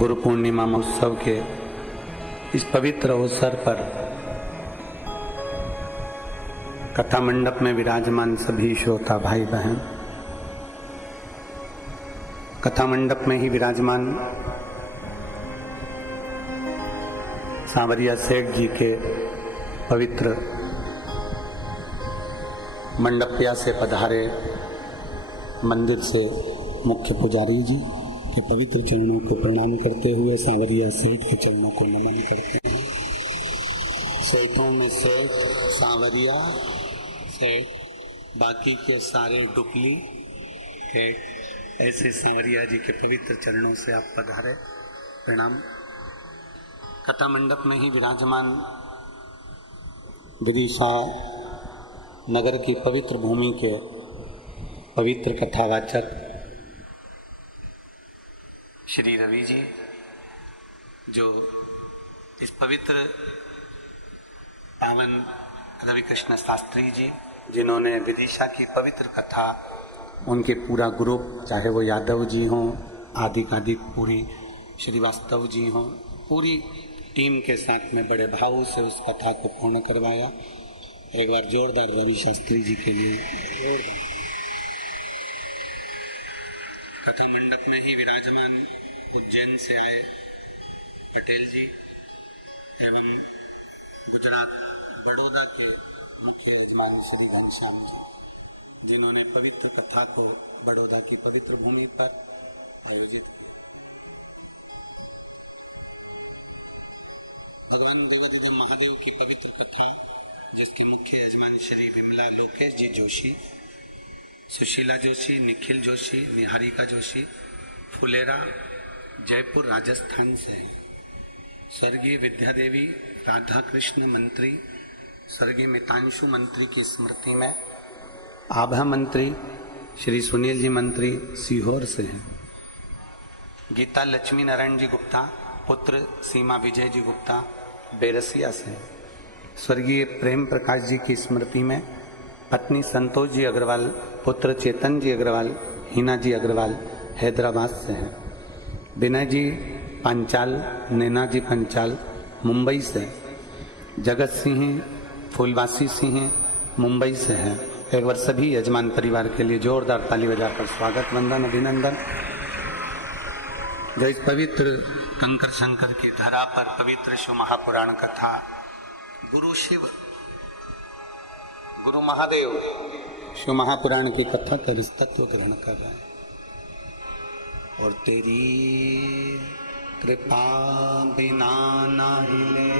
गुरु पूर्णिमा महोत्सव के इस पवित्र अवसर पर कथा मंडप में विराजमान सभी श्रोता भाई बहन, कथा मंडप में ही विराजमान सांवरिया सेठ जी के पवित्र मंडपिया से पधारे मंदिर से मुख्य पुजारी जी के पवित्र चरणों को प्रणाम करते हुए सांवरिया सेठ के चरणों को नमन करते हैं। सेठों में सेठ सांवरिया सेठ, बाकी के सारे डुकली सेठ, ऐसे सांवरिया जी के पवित्र चरणों से आप पधारे, प्रणाम। कथा मंडप में ही विराजमान विदिशा नगर की पवित्र भूमि के पवित्र कथावाचक श्री रवि जी, जो इस पवित्र पावन रवि कृष्ण शास्त्री जी, जिन्होंने विदिशा की पवित्र कथा, उनके पूरा ग्रुप, चाहे वो यादव जी हों, आदि पूरी श्रीवास्तव जी हों, पूरी टीम के साथ में बड़े भाव से उस कथा को पूर्ण करवाया। एक बार जोरदार रवि शास्त्री जी के लिए। कथा मंडप में ही विराजमान उज्जैन से आए पटेल जी एवं गुजरात बड़ौदा के मुख्य यजमान श्री घनश्याम जी, जिन्होंने पवित्र कथा को बड़ौदा की पवित्र भूमि पर आयोजित किया। भगवान देवादिदेव महादेव की पवित्र कथा, जिसके मुख्य यजमान श्री विमला लोकेश जी जोशी, सुशीला जोशी, निखिल जोशी, निहारिका जोशी, फुलेरा जयपुर राजस्थान से हैं। स्वर्गीय विद्या देवी राधा कृष्ण मंत्री, स्वर्गीय मितांशु मंत्री की स्मृति में आभा मंत्री श्री सुनील जी मंत्री सीहोर से हैं। गीता लक्ष्मी नारायण जी गुप्ता पुत्र सीमा विजय जी गुप्ता बेरसिया से हैं। स्वर्गीय प्रेम प्रकाश जी की स्मृति में पत्नी संतोष जी अग्रवाल पुत्र चेतन जी अग्रवाल हिना जी अग्रवाल हैदराबाद से हैं। विनय जी पंचाल, नैना जी पंचाल मुंबई से, जगत सिंह फूलवासी सिंह मुंबई से हैं। एक बार सभी यजमान परिवार के लिए जोरदार ताली बजाकर स्वागत वंदन अभिनंदन। जो इस पवित्र कंकर शंकर की धरा पर पवित्र शिव महापुराण कथा गुरु शिव गुरु महादेव शिव महापुराण की कथा का तत्व ग्रहण कर रहे हैं। और तेरी कृपा बिना ना हिले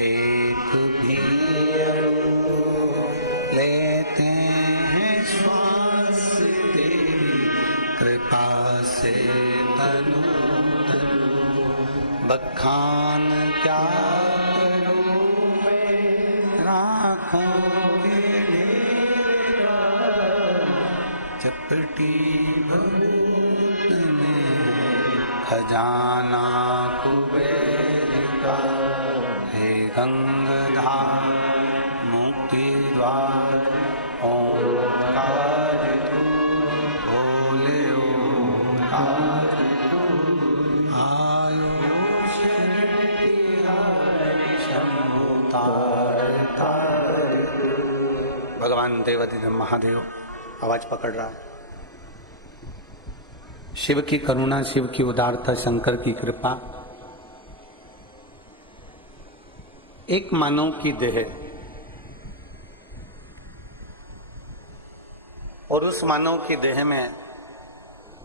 एक भी लेते हैं श्वास, तेरी कृपा से तनु तनु बखान क्या करूं मैं, राखों चपटी खजाना कुबेर का, हे गंगाधार मुक्ति द्वार ओंकार तू, बोले ओंकार तू, आयुष शंभु तार तार। भगवान देवादिदेव महादेव आवाज पकड़ रहा है। शिव की करुणा, शिव की उदारता, शंकर की कृपा, एक मानव की देह और उस मानव की देह में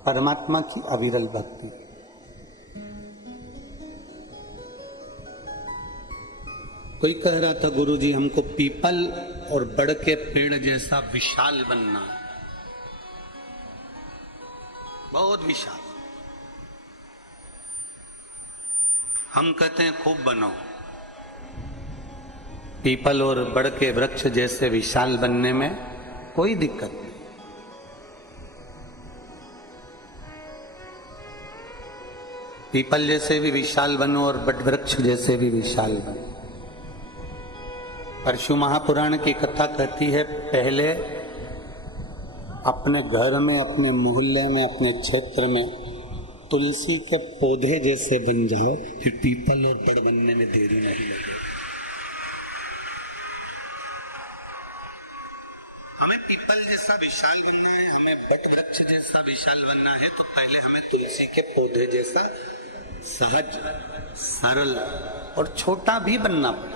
परमात्मा की अविरल भक्ति। कोई कह रहा था गुरुजी हमको पीपल और बड़ के पेड़ जैसा विशाल बनना, बहुत विशाल। हम कहते हैं खूब बनो। पीपल और बड़ के वृक्ष जैसे विशाल बनने में कोई दिक्कत नहीं। पीपल जैसे भी विशाल बनो और बट वृक्ष जैसे भी विशाल बनो। परशु महापुराण की कथा कहती है, पहले अपने घर में, अपने मोहल्ले में, अपने क्षेत्र में तुलसी के पौधे जैसे बन जाओ, फिर पीपल और पेड़ बनने में देरी नहीं लगे। हमें पीपल जैसा विशाल बनना है, हमें वट वृक्ष जैसा विशाल बनना है, तो पहले हमें तुलसी के पौधे जैसा सहज, सरल और छोटा भी बनना पड़े।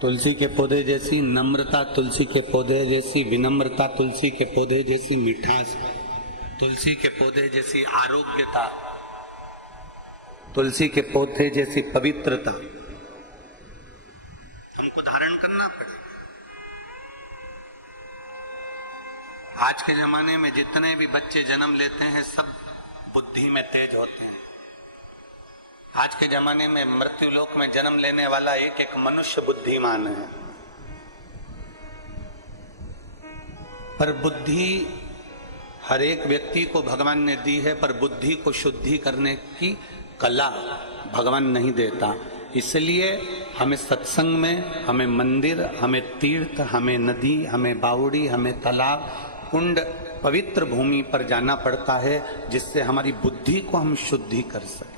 तुलसी के पौधे जैसी नम्रता, तुलसी के पौधे जैसी विनम्रता, तुलसी के पौधे जैसी मिठास, तुलसी के पौधे जैसी आरोग्यता, तुलसी के पौधे जैसी पवित्रता हमको धारण करना पड़ेगा। आज के जमाने में जितने भी बच्चे जन्म लेते हैं सब बुद्धि में तेज होते हैं। आज के जमाने में मृत्यु लोक में जन्म लेने वाला एक एक मनुष्य बुद्धिमान है, पर बुद्धि हर एक व्यक्ति को भगवान ने दी है, पर बुद्धि को शुद्धि करने की कला भगवान नहीं देता। इसलिए हमें सत्संग में, हमें मंदिर, हमें तीर्थ, हमें नदी, हमें बावड़ी, हमें तालाब, कुंड, पवित्र भूमि पर जाना पड़ता है, जिससे हमारी बुद्धि को हम शुद्धि कर सकें।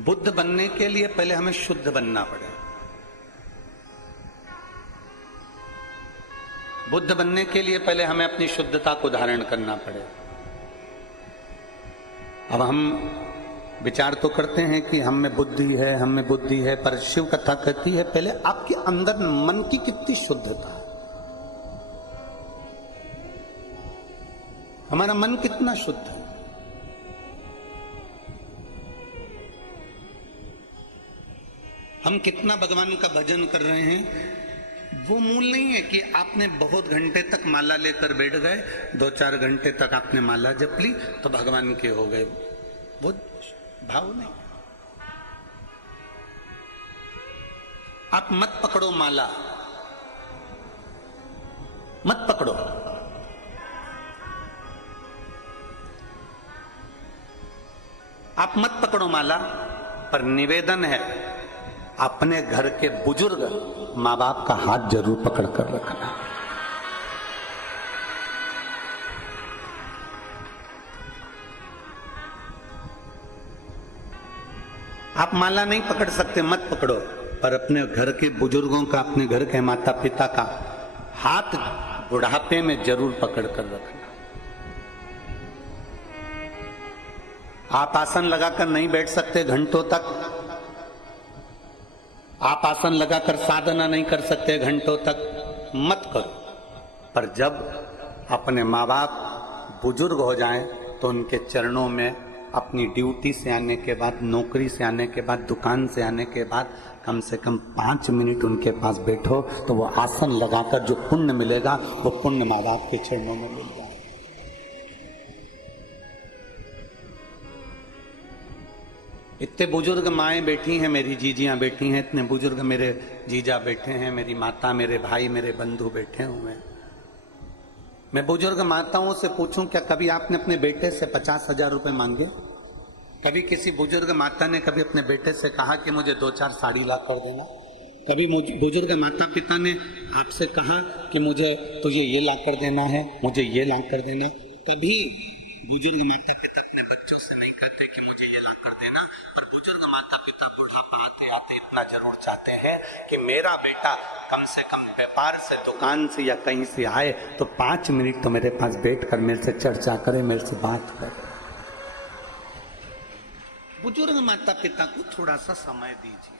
बुद्ध बनने के लिए पहले हमें शुद्ध बनना पड़ेगा। बुद्ध बनने के लिए पहले हमें अपनी शुद्धता को धारण करना पड़ेगा। अब हम विचार तो करते हैं कि हम में बुद्धि है, हम में बुद्धि है, पर शिव कथा कहती है पहले आपके अंदर मन की कितनी शुद्धता है, हमारा मन कितना शुद्ध है। हम कितना भगवान का भजन कर रहे हैं, वो मूल नहीं है कि आपने बहुत घंटे तक माला लेकर बैठ गए, 2-4 घंटे तक आपने माला जप ली तो भगवान के हो गए, वो भाव नहीं। आप मत पकड़ो माला, मत पकड़ो। आप मत पकड़ो माला, पर निवेदन है अपने घर के बुजुर्ग माँ बाप का हाथ जरूर पकड़ कर रखना। आप माला नहीं पकड़ सकते, मत पकड़ो, पर अपने घर के बुजुर्गों का, अपने घर के माता पिता का हाथ बुढ़ापे में जरूर पकड़ कर रखना। आप आसन लगाकर नहीं बैठ सकते घंटों तक, आप आसन लगाकर साधना नहीं कर सकते घंटों तक, मत करो। पर जब अपने माँ बाप बुजुर्ग हो जाएं तो उनके चरणों में अपनी ड्यूटी से आने के बाद, नौकरी से आने के बाद, दुकान से आने के बाद कम से कम 5 मिनट उनके पास बैठो, तो वो आसन लगाकर जो पुण्य मिलेगा वो पुण्य माँ बाप के चरणों में मिल जाए। इतने बुजुर्ग माएँ बैठी हैं, मेरी जीजियाँ बैठी हैं, इतने बुजुर्ग मेरे जीजा बैठे हैं, मेरी माता, मेरे भाई, मेरे बंधु बैठे हुए हैं। मैं बुजुर्ग माताओं से पूछूं, क्या कभी आपने अपने बेटे से 50,000 रुपए मांगे? कभी किसी बुजुर्ग माता ने कभी अपने बेटे से कहा कि मुझे 2-4 साड़ी ला कर देना? कभी बुजुर्ग माता पिता ने आपसे कहा कि मुझे तुझे ये ला कर देना है, मुझे ये ला कर देना? कभी बुजुर्ग माता पिता अपने बच्चों से नहीं कहते कि मुझे ये ला कर देना, और बुजुर्ग माता पिता बुढ़ापा आते आते इतना जरूर चाहते हैं कि मेरा बेटा कम से कम व्यापार से, दुकान से या कहीं से आए तो 5 मिनट तो मेरे पास बैठकर मेरे से चर्चा करे, मेरे से बात करे। बुजुर्ग माता पिता को थोड़ा सा समय दीजिए।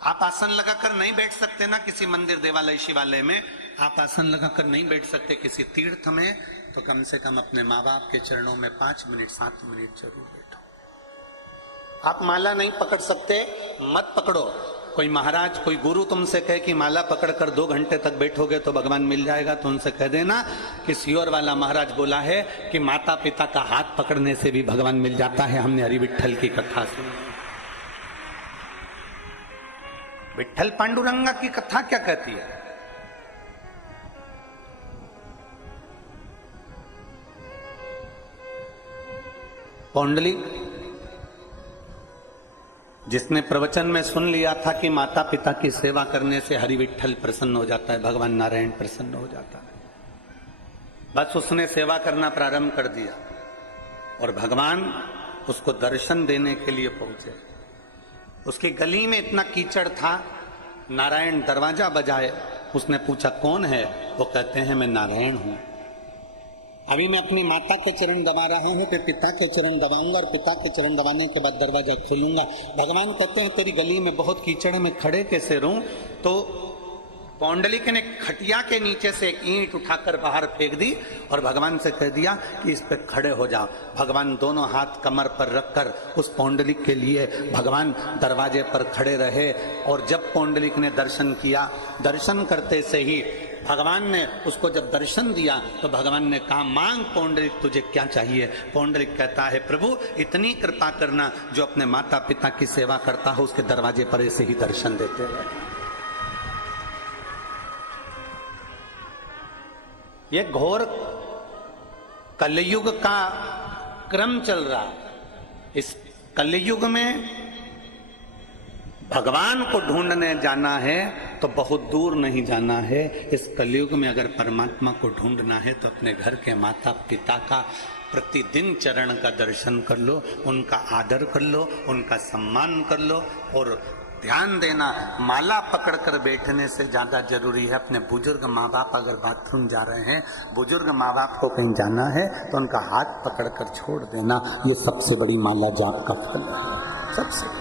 आप आसन लगाकर नहीं बैठ सकते ना किसी मंदिर, देवालय, शिवालय में, आप आसन लगाकर नहीं बैठ सकते किसी तीर्थ में, तो कम से कम अपने माँ बाप के चरणों में 5 मिनट, 7 मिनट जरूर बैठो। आप माला नहीं पकड़ सकते, मत पकड़ो। कोई महाराज, कोई गुरु तुमसे कहे कि माला पकड़कर 2 घंटे तक बैठोगे तो भगवान मिल जाएगा, तो उनसे कह देना कि सियोर वाला महाराज बोला है कि माता पिता का हाथ पकड़ने से भी भगवान मिल जाता है। हमने हरि विठल की कथा सुनी। विठल पांडुरंगा की कथा क्या कहती है? पौंडलिक जिसने प्रवचन में सुन लिया था कि माता पिता की सेवा करने से हरि विठ्ठल प्रसन्न हो जाता है, भगवान नारायण प्रसन्न हो जाता है, बस उसने सेवा करना प्रारंभ कर दिया और भगवान उसको दर्शन देने के लिए पहुंचे। उसकी गली में इतना कीचड़ था, नारायण दरवाजा बजाए, उसने पूछा कौन है? वो कहते हैं मैं नारायण हूं। अभी मैं अपनी माता के चरण दबा रहा हूं, फिर पिता के चरण दबाऊंगा और पिता के चरण दबाने के बाद दरवाजा खोलूंगा। भगवान कहते हैं तेरी गली में बहुत कीचड़ में खड़े कैसे रहूं? तो पौंडलिक ने खटिया के नीचे से एक ईंट उठाकर बाहर फेंक दी और भगवान से कह दिया कि इस पे खड़े हो जाओ। भगवान दोनों हाथ कमर पर रखकर उस पौंडलिक के लिए भगवान दरवाजे पर खड़े रहे। और जब पौंडलिक ने दर्शन किया, दर्शन करते से ही भगवान ने उसको जब दर्शन दिया तो भगवान ने कहा मांग पौंडलिक तुझे क्या चाहिए? पौंडलिक कहता है प्रभु इतनी कृपा करना, जो अपने माता पिता की सेवा करता हो उसके दरवाजे पर ऐसे ही दर्शन देते रहे। ये घोर कलयुग का क्रम चल रहा है। इस कलयुग में भगवान को ढूंढने जाना है तो बहुत दूर नहीं जाना है। इस कलयुग में अगर परमात्मा को ढूंढना है तो अपने घर के माता पिता का प्रतिदिन चरण का दर्शन कर लो, उनका आदर कर लो, उनका सम्मान कर लो। और ध्यान देना, माला पकड़कर बैठने से ज्यादा जरूरी है अपने बुजुर्ग माँ बाप अगर बाथरूम जा रहे हैं, बुजुर्ग माँ बाप को कहीं जाना है तो उनका हाथ पकड़कर छोड़ देना, ये सबसे बड़ी माला जाप का फल है। सबसे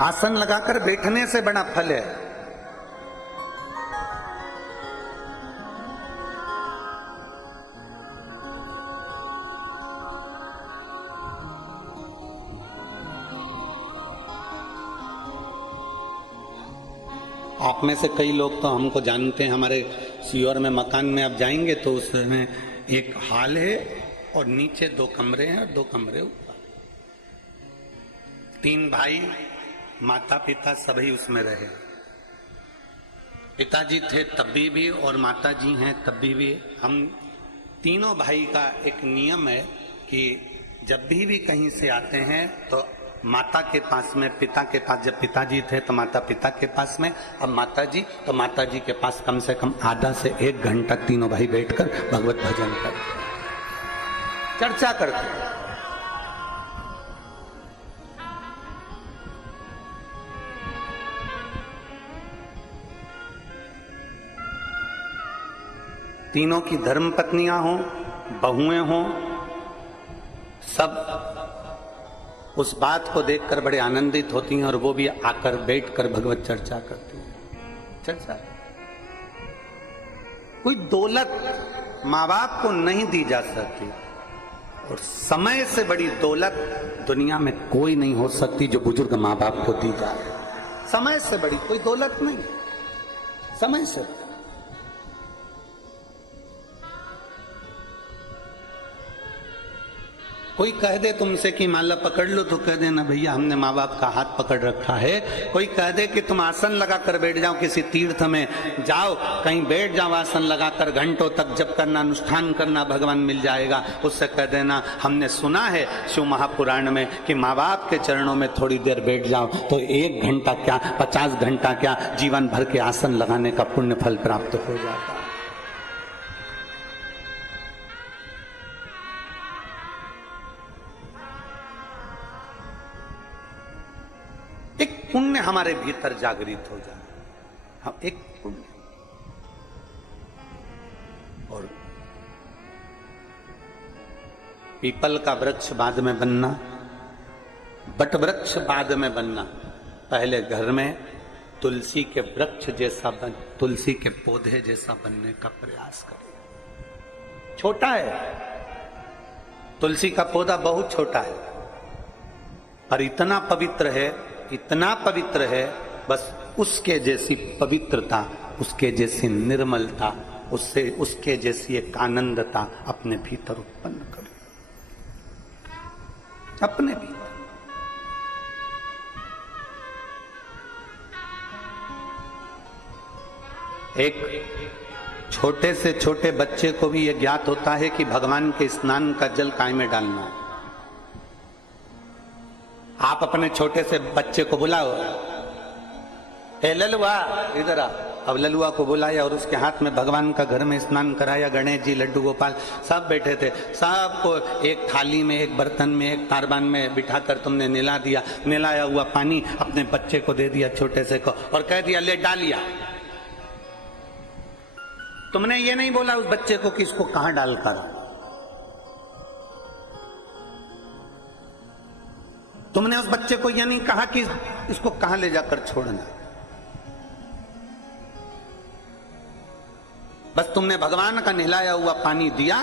आसन लगाकर बैठने से बड़ा फल है। आप में से कई लोग तो हमको जानते हैं, हमारे सीहोर में मकान में आप जाएंगे तो उसमें एक हॉल है और नीचे 2 कमरे हैं और 2 कमरे ऊपर। 3 भाई, माता पिता सभी उसमें रहे। पिताजी थे तभी भी और माता जी हैं तभी भी। हम तीनों भाई का एक नियम है कि जब भी कहीं से आते हैं तो माता के पास में, पिता के पास, जब पिताजी थे तो माता पिता के पास में, अब माता जी तो माता जी के पास कम से कम आधा से 1 घंटा तीनों भाई बैठकर भगवत भजन करते, चर्चा करते। तीनों की धर्म पत्नियां हों, बहुएं हों, सब उस बात को देखकर बड़े आनंदित होती हैं और वो भी आकर बैठकर भगवत चर्चा करती हैं। चर्चा कोई दौलत माँ बाप को नहीं दी जा सकती और समय से बड़ी दौलत दुनिया में कोई नहीं हो सकती जो बुजुर्ग माँ बाप को दी जाए। समय से बड़ी कोई दौलत नहीं, समय से। कोई कह दे तुमसे कि माला पकड़ लो तो कह देना भैया हमने माँ बाप का हाथ पकड़ रखा है। कोई कह दे कि तुम आसन लगा कर बैठ जाओ, किसी तीर्थ में जाओ, कहीं बैठ जाओ आसन लगाकर, घंटों तक जप करना, अनुष्ठान करना, भगवान मिल जाएगा, उससे कह देना हमने सुना है शिव महापुराण में कि माँ बाप के चरणों में थोड़ी देर बैठ जाओ तो 1 घंटा क्या 50 घंटा क्या जीवन भर के आसन लगाने का पुण्य फल प्राप्त हो जाता है। एक पुण्य हमारे भीतर जागृत हो जाए, हम एक पुण्य। और पीपल का वृक्ष बाद में बनना, बट वृक्ष बाद में बनना, पहले घर में तुलसी के वृक्ष जैसा बन, तुलसी के पौधे जैसा बनने का प्रयास करें। छोटा है, तुलसी का पौधा बहुत छोटा है पर इतना पवित्र है, इतना पवित्र है, बस उसके जैसी पवित्रता, उसके जैसी निर्मलता, उससे उसके जैसी एक आनंदता अपने भीतर उत्पन्न करो, अपने भीतर। एक छोटे से छोटे बच्चे को भी यह ज्ञात होता है कि भगवान के स्नान का जल काय में डालना है। आप अपने छोटे से बच्चे को बुलाओ, ए ललुआ इधर आ। अब ललुआ को बुलाया और उसके हाथ में भगवान का घर में स्नान कराया। गणेश जी, लड्डू गोपाल सब बैठे थे। सबको एक थाली में, एक बर्तन में, एक तारबान में बिठाकर तुमने नहला दिया। नहलाया हुआ पानी अपने बच्चे को दे दिया, छोटे से को, और कह दिया ले डालिया। तुमने ये नहीं बोला उस बच्चे को कि इसको कहां डालकर, तुमने उस बच्चे को यह नहीं कहा कि इसको कहां ले जाकर छोड़ना। बस तुमने भगवान का नहलाया हुआ पानी दिया,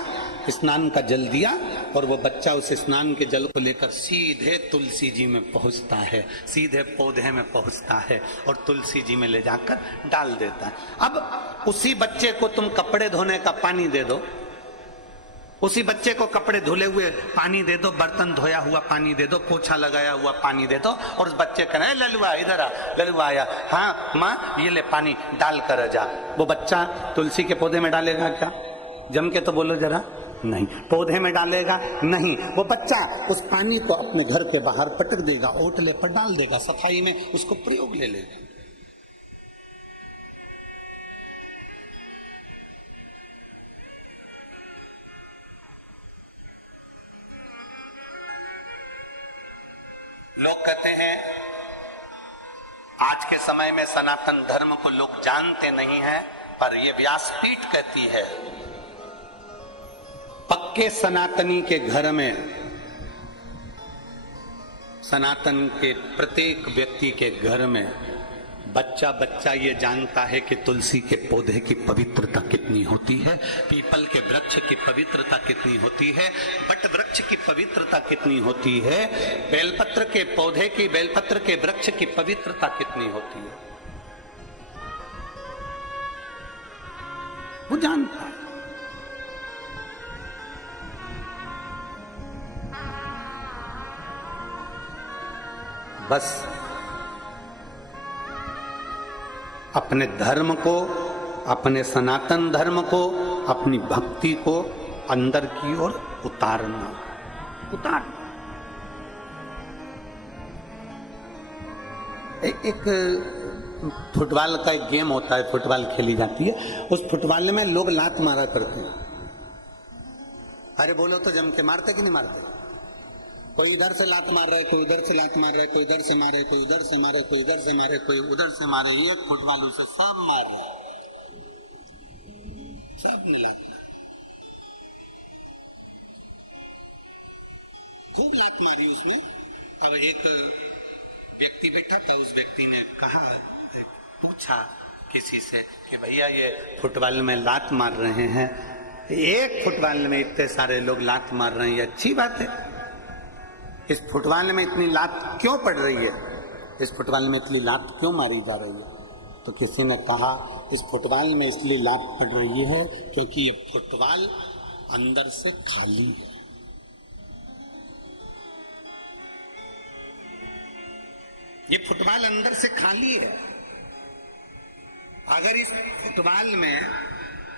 स्नान का जल दिया, और वो बच्चा उस स्नान के जल को लेकर सीधे तुलसी जी में पहुंचता है, सीधे पौधे में पहुंचता है और तुलसी जी में ले जाकर डाल देता है। अब उसी बच्चे को तुम कपड़े धोने का पानी दे दो, उसी बच्चे को कपड़े धुले हुए पानी दे दो, बर्तन धोया हुआ पानी दे दो, पोछा लगाया हुआ पानी दे दो, और उस बच्चे कहे ललुआ इधर आ। ललुआ आया, हाँ माँ ये ले पानी डाल कर जा। वो बच्चा तुलसी के पौधे में डालेगा क्या? जम के तो बोलो जरा। नहीं। पौधे में डालेगा नहीं। वो बच्चा उस पानी को अपने घर के बाहर पटक देगा, ओटले पर डाल देगा, सफाई में उसको प्रयोग ले लेगा। लोग कहते हैं आज के समय में सनातन धर्म को लोग जानते नहीं हैं, पर यह व्यासपीठ कहती है पक्के सनातनी के घर में, सनातन के प्रत्येक व्यक्ति के घर में बच्चा बच्चा ये जानता है कि तुलसी के पौधे की पवित्रता कितनी होती है, पीपल के वृक्ष की पवित्रता कितनी होती है, बट वृक्ष की पवित्रता कितनी होती है, बेलपत्र के पौधे की, बेलपत्र के वृक्ष की पवित्रता कितनी होती है, वो जानता है। बस अपने धर्म को, अपने सनातन धर्म को, अपनी भक्ति को अंदर की ओर उतारना। एक फुटबॉल का एक गेम होता है, फुटबॉल खेली जाती है। उस फुटबॉल में लोग लात मारा करते हैं। अरे बोलो तो जम के मारते कि नहीं मारते? कोई इधर से लात मार रहा है, कोई उधर से लात मार रहा है, कोई इधर से मारे, कोई उधर से मारे, कोई इधर से मारे, कोई उधर से मारे। एक फुटबॉल उसे सब मार रहा है, सब लात, खूब लात मारी उसमें। अब एक व्यक्ति बैठा था, उस व्यक्ति ने कहा, पूछा किसी से कि भैया ये फुटबॉल में लात मार रहे हैं, एक फुटबॉल में इतने सारे लोग लात मार रहे हैं, ये अच्छी बात है? इस फुटबॉल में इतनी लात क्यों पड़ रही है? इस फुटबॉल में इतनी लात क्यों मारी जा रही है? तो किसी ने कहा इस फुटबॉल में इसलिए लात पड़ रही है क्योंकि ये फुटबॉल अंदर से खाली है। ये फुटबॉल अंदर से खाली है। अगर इस फुटबॉल में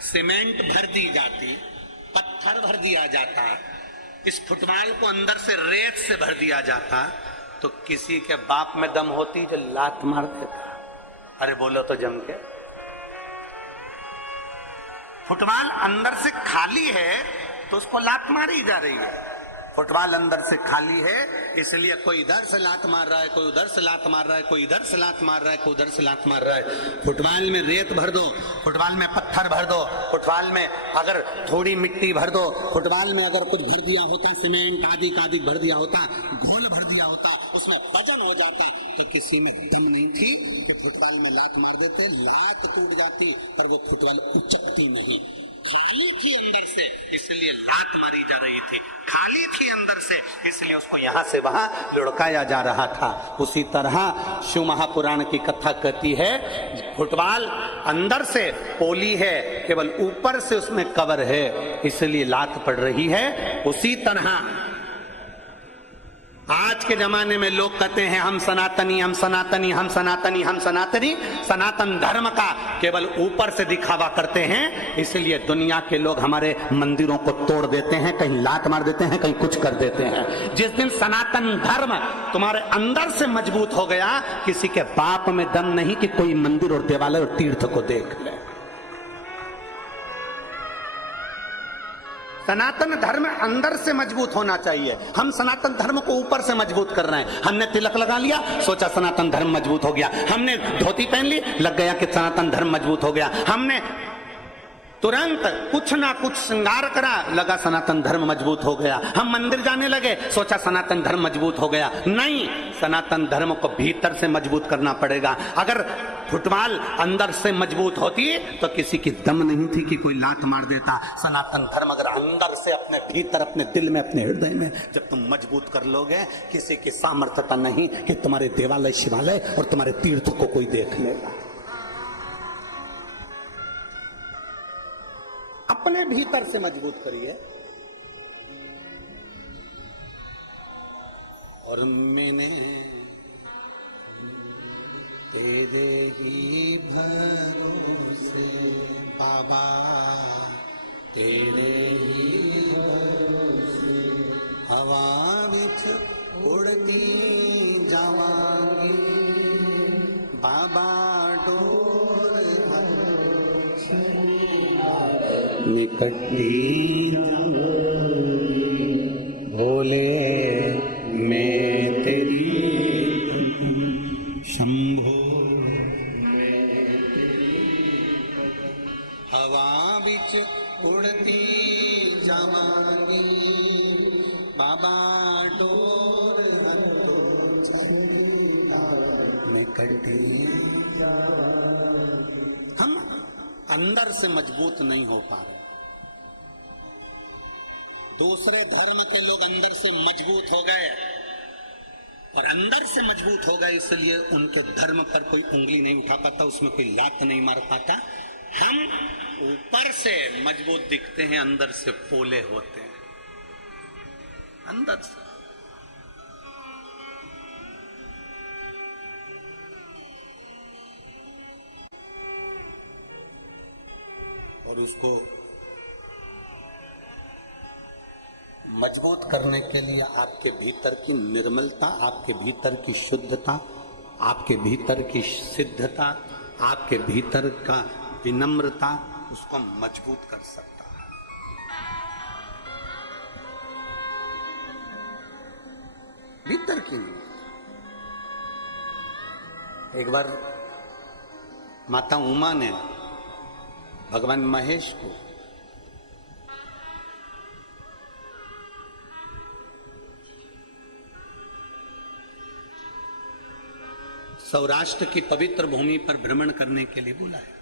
सीमेंट भर दी जाती, पत्थर भर दिया जाता, इस फुटबॉल को अंदर से रेत से भर दिया जाता, तो किसी के बाप में दम होती जो लात मार देता। अरे बोलो तो जम के। फुटबॉल अंदर से खाली है तो उसको लात मारी जा रही है। फुटबॉल अंदर से खाली है इसलिए कोई इधर से लात मार रहा है, कोई उधर से लात मार रहा है, कोई इधर से लात मार रहा है, कोई उधर से लात मार रहा है। फुटबॉल में रेत भर दो, फुटबॉल में पत्थर भर दो, फुटबॉल में अगर थोड़ी मिट्टी भर दो, फुटबॉल में अगर कुछ भर दिया होता, सीमेंट आदि का आदि भर दिया होता, घोल भर दिया होता, उसमें वजन हो जाता कि किसी में दम नहीं थी कि फुटबॉल में लात मार देते, लात टूट जाती, पर वो फुटबॉल उचकती नहीं, खाली थी अंदर से इसलिए लात मारी जा रही थी, खाली थी अंदर से इसलिए उसको यहां से वहां लुढ़काया जा रहा था। उसी तरह शिव महापुराण की कथा कहती है फुटबॉल अंदर से पोली है, केवल ऊपर से उसमें कवर है, इसलिए लात पड़ रही है। उसी तरह आज के जमाने में लोग कहते हैं हम सनातनी, हम सनातनी, हम सनातनी, हम सनातनी। सनातन धर्म का केवल ऊपर से दिखावा करते हैं, इसलिए दुनिया के लोग हमारे मंदिरों को तोड़ देते हैं, कहीं लात मार देते हैं, कहीं कुछ कर देते हैं। जिस दिन सनातन धर्म तुम्हारे अंदर से मजबूत हो गया, किसी के बाप में दम नहीं कि कोई मंदिर और देवालय और तीर्थ को देख ले। सनातन धर्म अंदर से मजबूत होना चाहिए। हम सनातन धर्म को ऊपर से मजबूत कर रहे हैं। हमने तिलक लगा लिया, सोचा सनातन धर्म मजबूत हो गया। हमने धोती पहन ली, लग गया कि सनातन धर्म मजबूत हो गया। हमने तुरंत कुछ ना कुछ श्रृंगार करा, लगा सनातन धर्म मजबूत हो गया। हम मंदिर जाने लगे, सोचा सनातन धर्म मजबूत हो गया। नहीं, सनातन धर्म को भीतर से मजबूत करना पड़ेगा। अगर फुटबॉल अंदर से मजबूत होती तो किसी की दम नहीं थी कि कोई लात मार देता। सनातन धर्म अगर अंदर से अपने भीतर, अपने दिल में, अपने हृदय में जब तुम मजबूत कर लोगे, किसी की सामर्थ्यता नहीं कि तुम्हारे देवालय, शिवालय और तुम्हारे तीर्थ को कोई देख लेगा। अपने भीतर से मजबूत करिए। और मैंने तेरे ही भरोसे बाबा, तेरे ही भरोसे हवा विच उड़ती जावांगी बाबा, डोर निकटती भोले मैं तेरी शंभो, हवा बिच उड़ती जावांगी बाबा, डोर निकटती। हम अंदर से मजबूत नहीं हो पा रहे। दूसरे धर्म के लोग अंदर से मजबूत हो गए, और अंदर से मजबूत हो गए इसलिए उनके धर्म पर कोई उंगली नहीं उठा पाता, उसमें कोई लात नहीं मार पाता। हम ऊपर से मजबूत दिखते हैं, अंदर से पोले होते हैं। अंदर से और उसको मजबूत करने के लिए आपके भीतर की निर्मलता, आपके भीतर की शुद्धता, आपके भीतर की सिद्धता, आपके भीतर का विनम्रता उसको मजबूत कर सकता है। भीतर की। एक बार माता उमा ने भगवान महेश को सौराष्ट्र की पवित्र भूमि पर भ्रमण करने के लिए बुलाया।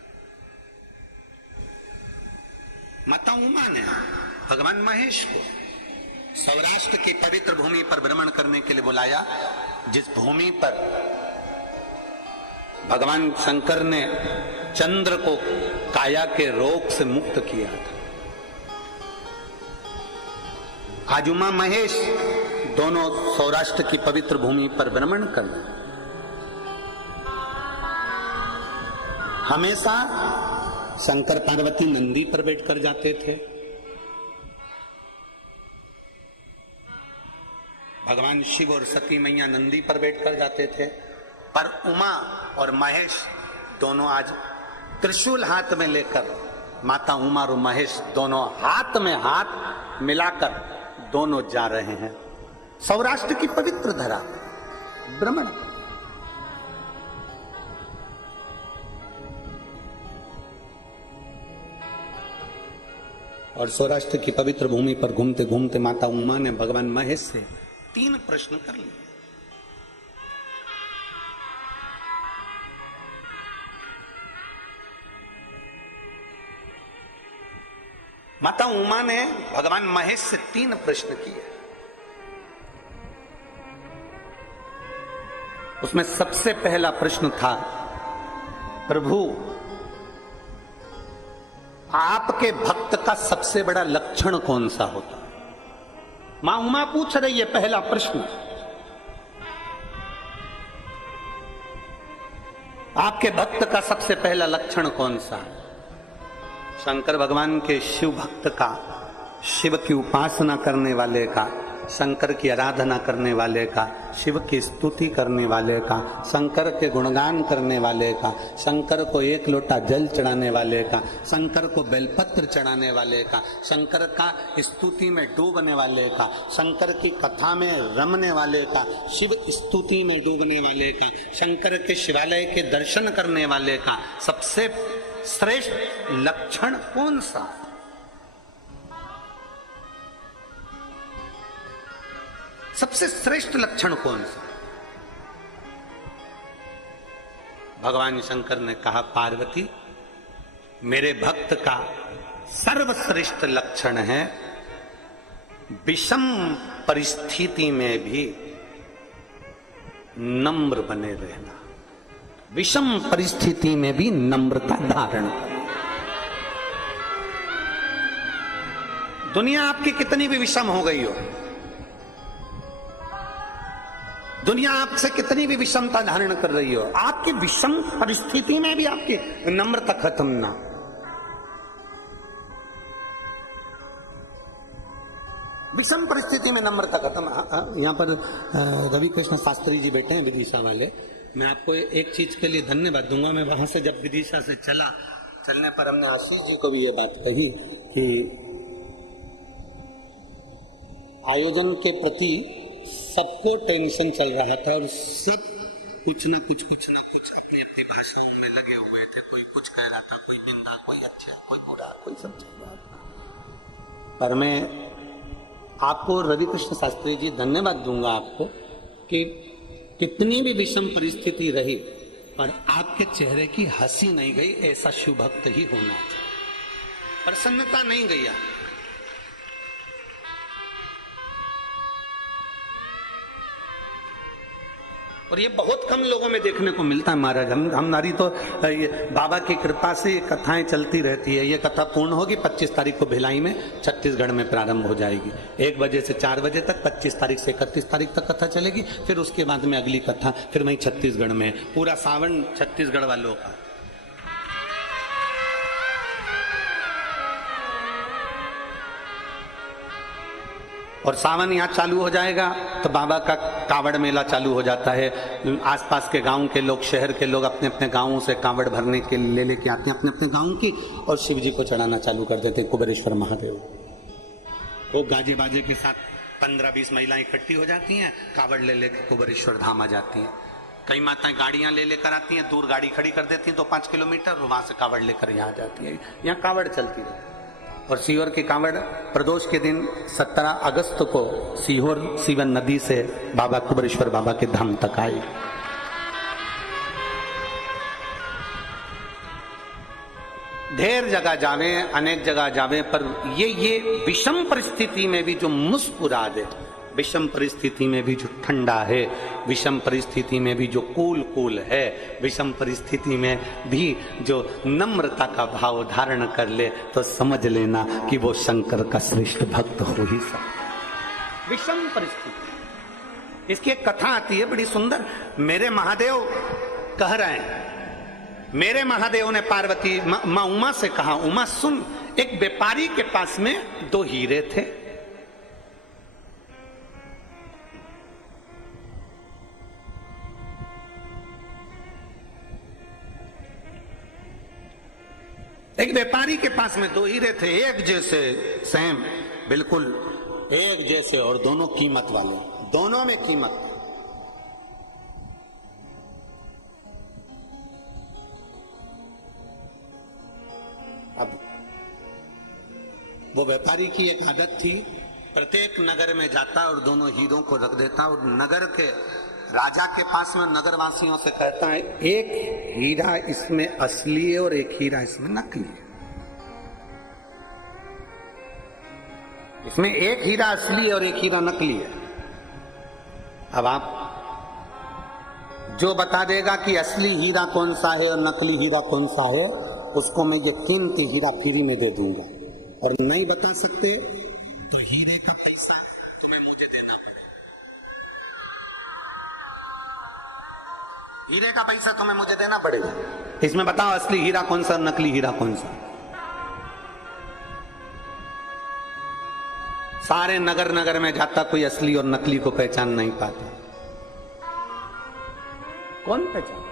माता उमा ने भगवान महेश को सौराष्ट्र की पवित्र भूमि पर भ्रमण करने के लिए बुलाया, जिस भूमि पर भगवान शंकर ने चंद्र को काया के रोग से मुक्त किया था। आज उमा महेश दोनों सौराष्ट्र की पवित्र भूमि पर भ्रमण कर रहे हैं। हमेशा शंकर पार्वती नंदी पर बैठकर जाते थे, भगवान शिव और सती मैया नंदी पर बैठकर जाते थे, पर उमा और महेश दोनों आज त्रिशूल हाथ में लेकर, माता उमा और महेश दोनों हाथ में हाथ मिलाकर दोनों जा रहे हैं सौराष्ट्र की पवित्र धरा भ्रमण। और सौराष्ट्र की पवित्र भूमि पर घूमते घूमते माता उमा ने भगवान महेश से 3 प्रश्न कर लिए। माता उमा ने भगवान महेश से 3 प्रश्न किए। उसमें सबसे पहला प्रश्न था, प्रभु आपके भक्त का सबसे बड़ा लक्षण कौन सा होता है? मां उमा पूछ रही है पहला प्रश्न। आपके भक्त का सबसे पहला लक्षण कौन सा है? शंकर भगवान के शिव भक्त का, शिव की उपासना करने वाले का, शंकर की आराधना करने वाले का, शिव की स्तुति करने वाले का, शंकर के गुणगान करने वाले का, शंकर को एक लोटा जल चढ़ाने वाले का, शंकर को बेलपत्र चढ़ाने वाले का, शंकर का स्तुति में डूबने वाले का, शंकर की कथा में रमने वाले का, शिव स्तुति में डूबने वाले का, शंकर के शिवालय के दर्शन करने वाले का सबसे श्रेष्ठ लक्षण कौन सा? सबसे श्रेष्ठ लक्षण कौन सा? भगवान शंकर ने कहा, पार्वती, मेरे भक्त का सर्वश्रेष्ठ लक्षण है विषम परिस्थिति में भी नम्र बने रहना, विषम परिस्थिति में भी नम्रता धारण करना। दुनिया आपकी कितनी भी विषम हो गई हो, दुनिया आपसे कितनी भी विषमता धारण कर रही हो, आपकी विषम परिस्थिति में भी आपकी नम्रता खत्म ना। विषम परिस्थिति में नम्रता खत्म। यहाँ पर रवि कृष्ण शास्त्री जी बैठे हैं विदिशा वाले। मैं आपको एक चीज के लिए धन्यवाद दूंगा। मैं वहां से जब विदिशा से चलने पर हमने आशीष जी को भी ये बात कही कि आयोजन के प्रति सबको टेंशन चल रहा था और सब कुछ ना कुछ अपनी अपनी भाषाओं में लगे हुए थे। कोई कुछ कह रहा था, कोई निंदा, कोई अच्छा, कोई बुरा, कोई सब चल रहा था। पर मैं आपको रवि कृष्ण शास्त्री जी धन्यवाद दूंगा आपको कि कितनी भी विषम परिस्थिति रही पर आपके चेहरे की हंसी नहीं गई। ऐसा शिव भक्त ही होना चाहिए, प्रसन्नता नहीं गई। और ये बहुत कम लोगों में देखने को मिलता है महाराज। हम नारी तो ये बाबा की कृपा से ये कथाएं चलती रहती है। ये कथा पूर्ण होगी 25 तारीख को भिलाई में, छत्तीसगढ़ में प्रारंभ हो जाएगी 1 बजे से 4 बजे तक। 25 तारीख से 31 तारीख तक कथा चलेगी। फिर उसके बाद में अगली कथा फिर वही छत्तीसगढ़ में। पूरा सावन छत्तीसगढ़ वालों का। और सावन यहाँ चालू हो जाएगा तो बाबा का कांवड़ मेला चालू हो जाता है। आसपास के गांव के लोग, शहर के लोग अपने अपने गांवों से कांवड़ भरने के लिए लेके आते हैं अपने अपने गांव की, और शिव जी को चढ़ाना चालू कर देते हैं कुबेरेश्वर महादेव। वो गाजे बाजे के साथ 15-20 महिलाएं इकट्ठी हो जाती हैं, कांवड़ ले लेकर कुबेरेश्वर धाम आ जाती हैं। कई माताएं गाड़ियां ले लेकर आती हैं, दूर गाड़ी खड़ी कर देती हैं 2-5 किलोमीटर, वहां से कांवड़ लेकर यहाँ आ जाती है। यहाँ कांवड़ चलती है। और सीहोर की कांवड़ प्रदोष के दिन 17 अगस्त को सीहोर सीवन नदी से बाबा कुबेरेश्वर बाबा के धाम तक आई। ढेर जगह जावे, अनेक जगह जावे, पर ये विषम परिस्थिति में भी जो मुस्कुरा दे, विषम परिस्थिति में भी जो ठंडा है, विषम परिस्थिति में भी जो कूल है, विषम परिस्थिति में भी जो नम्रता का भाव धारण कर ले, तो समझ लेना कि वो शंकर का श्रेष्ठ भक्त हो ही सकता। विषम परिस्थिति। इसकी एक कथा आती है बड़ी सुंदर। मेरे महादेव कह रहे हैं, मेरे महादेव ने पार्वती मां उमा से कहा, उमा सुन, एक व्यापारी के पास में 2 हीरे थे। एक व्यापारी के पास में 2 हीरे थे, एक जैसे, सेम, बिल्कुल एक जैसे, और दोनों कीमत वाले, दोनों में कीमत। अब वो व्यापारी की एक आदत थी, प्रत्येक नगर में जाता और दोनों हीरों को रख देता और नगर के राजा के पास में नगरवासियों से कहता है, एक हीरा इसमें असली है और एक हीरा इसमें नकली है। इसमें एक हीरा असली है और एक हीरा नकली है। अब आप जो बता देगा कि असली हीरा कौन सा है और नकली हीरा कौन सा है, उसको मैं ये कीमती हीरा फ्री में दे दूंगा। और नहीं बता सकते तो हीरे का पैसा तुम्हें मुझे देना पड़ेगा। हीरे का पैसा तुम्हें मुझे देना पड़ेगा। इसमें बताओ असली हीरा कौन सा, नकली हीरा कौन सा? सारे नगर नगर में जाता, कोई असली और नकली को पहचान नहीं पाता। कौन पहचान?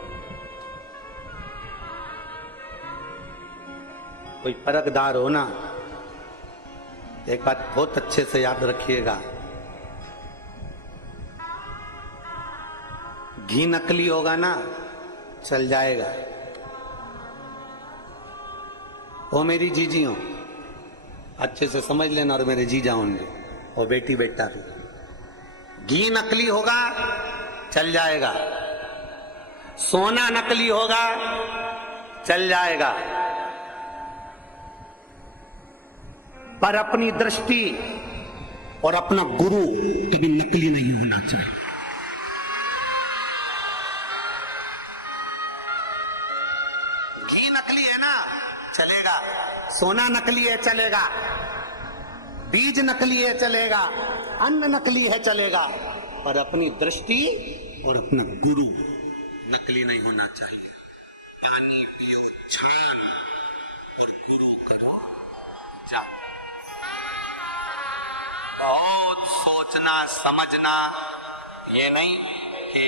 कोई परखदार हो ना। एक बात बहुत अच्छे से याद रखिएगा, घी नकली होगा ना चल जाएगा। वो मेरी जीजी हो, अच्छे से समझ लेना, और मेरे जीजा होंगे और बेटी बेटा भी। घी नकली होगा चल जाएगा, सोना नकली होगा चल जाएगा, पर अपनी दृष्टि और अपना गुरु कभी नकली नहीं होना चाहिए। घी नकली है ना चलेगा, सोना नकली है चलेगा, बीज नकली है चलेगा, अन्न नकली है चलेगा, पर अपनी दृष्टि और अपना गुरु नकली नहीं होना चाहिए। पानी पियो, छान और गुरु करो। जाओ, बहुत सोचना समझना, ये नहीं कि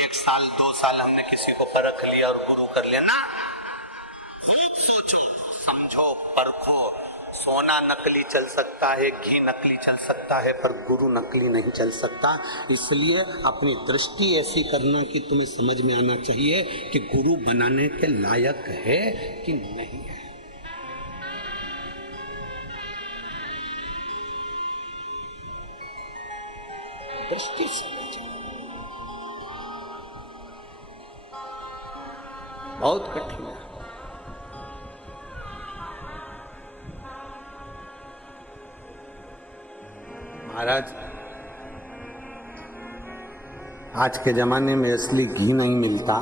1 साल 2 साल हमने किसी को परख लिया और गुरु कर लेना। सोचो, समझो, परखो। सोना नकली चल सकता है, घी नकली चल सकता है, पर गुरु नकली नहीं चल सकता। इसलिए अपनी दृष्टि ऐसी करना कि तुम्हें समझ में आना चाहिए कि गुरु बनाने के लायक है कि नहीं है। दृष्टि समझो, बहुत कठिन है। महाराज, आज के जमाने में असली घी नहीं मिलता,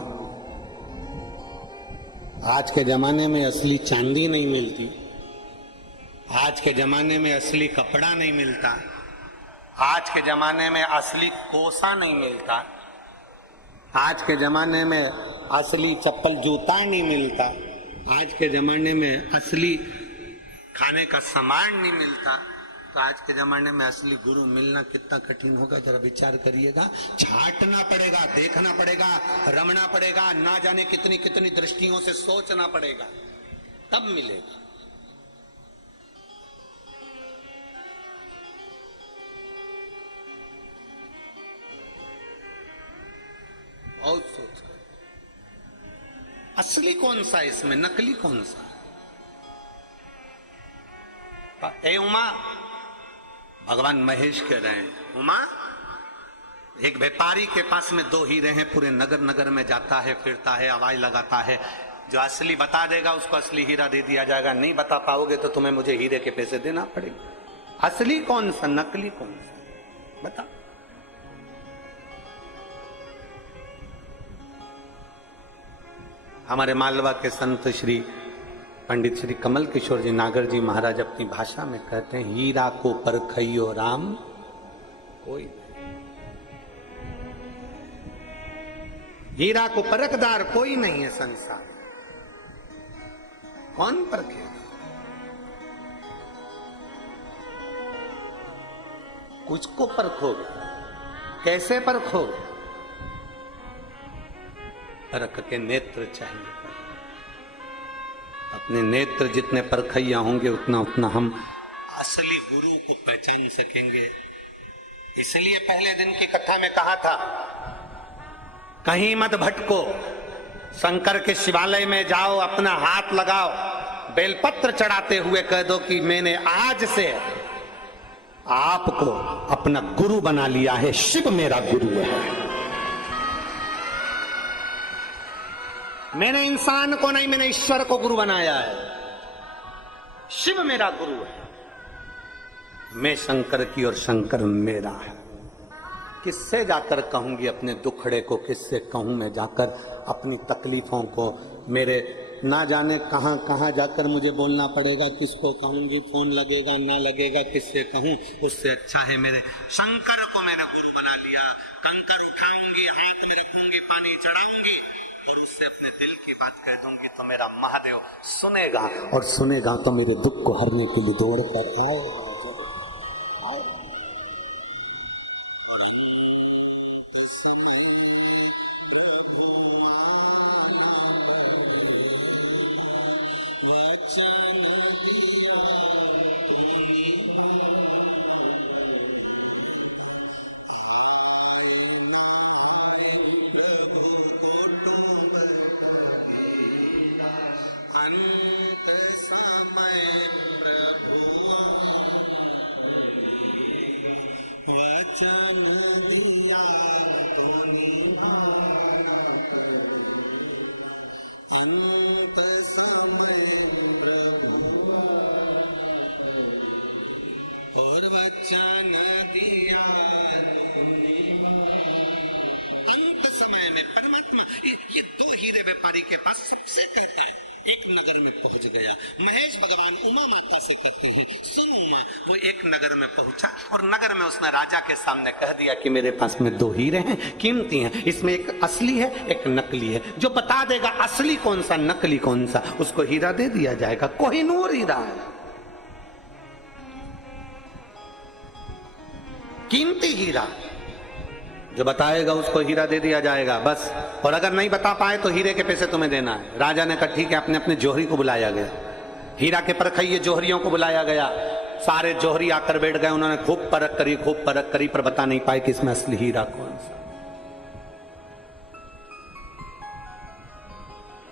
आज के जमाने में असली चांदी नहीं मिलती, आज के जमाने में असली कपड़ा नहीं मिलता, आज के जमाने में असली कोसा नहीं मिलता, आज के जमाने में असली चप्पल जूता नहीं मिलता, आज के जमाने में असली खाने का सामान नहीं मिलता, तो आज के जमाने में असली गुरु मिलना कितना कठिन होगा, जरा विचार करिएगा। छाटना पड़ेगा, देखना पड़ेगा, रमना पड़ेगा, ना जाने कितनी कितनी दृष्टियों से सोचना पड़ेगा, तब मिलेगा। बहुत सोच, असली कौन सा इसमें, नकली कौन सा? ए उमा, भगवान महेश कह रहे हैं, उमा, एक व्यापारी के पास में 2 हीरे हैं, पूरे नगर नगर में जाता है, फिरता है, आवाज लगाता है, जो असली बता देगा उसको असली हीरा दे दिया जाएगा, नहीं बता पाओगे तो तुम्हें मुझे हीरे के पैसे देना पड़ेगा। असली कौन सा, नकली कौन सा, बता। हमारे मालवा के संत श्री पंडित श्री कमल किशोर जी नागर जी महाराज अपनी भाषा में कहते हैं, हीरा को परखइयो राम कोई, हीरा को परखदार कोई नहीं है संसार। कौन परखेगा? कुछ को परखोगे, कैसे परखोगे? परख के नेत्र चाहिए। अपने नेत्र जितने परखैया होंगे उतना उतना हम असली गुरु को पहचान सकेंगे। इसलिए पहले दिन की कथा में कहा था, कहीं मत भटको, शंकर के शिवालय में जाओ, अपना हाथ लगाओ, बेलपत्र चढ़ाते हुए कह दो कि मैंने आज से आपको अपना गुरु बना लिया है, शिव मेरा गुरु है। मैंने इंसान को नहीं, मैंने ईश्वर को गुरु बनाया है, शिव मेरा गुरु है। मैं शंकर की और शंकर मेरा है। किससे जाकर कहूंगी अपने दुखड़े को, किससे कहूं मैं जाकर अपनी तकलीफों को? मेरे ना जाने कहां कहां जाकर मुझे बोलना पड़ेगा, किसको कहूंगी, फोन लगेगा ना लगेगा, किससे कहूं? उससे अच्छा है मेरे शंकर को मैंने गुरु बना लिया। कंकर उठाऊंगी, हाथ में रखूंगी, पानी चढ़ाऊंगी, महादेव सुनेगा, और सुनेगा तो मेरे दुख को हरने के लिए दौड़ कर आओ। अंत समय में परमात्मा ये दो हीरे व्यापारी के पास सबसे कहता है, एक नगर में पहुंच गया। महेश भगवान उमा माता से कहते हैं, सुन उमा, वो एक नगर में पहुंचा और नगर में उसने राजा के सामने कह दिया कि मेरे पास में दो हीरे हैं, कीमती हैं, इसमें एक असली है एक नकली है। जो बता देगा असली कौन सा नकली कौन सा, उसको हीरा दे दिया जाएगा। कोहिनूर हीरा है, कीमती हीरा, जो बताएगा उसको हीरा दे दिया जाएगा बस। और अगर नहीं बता पाए तो हीरे के पैसे तुम्हें देना है। राजा ने कहा ठीक है, अपने अपने जोहरी को बुलाया गया, हीरा के परखइये जोहरियों को बुलाया गया। सारे जोहरी आकर बैठ गए, उन्होंने खूब परख करी पर बता नहीं पाए कि इसमें असली हीरा कौन सा।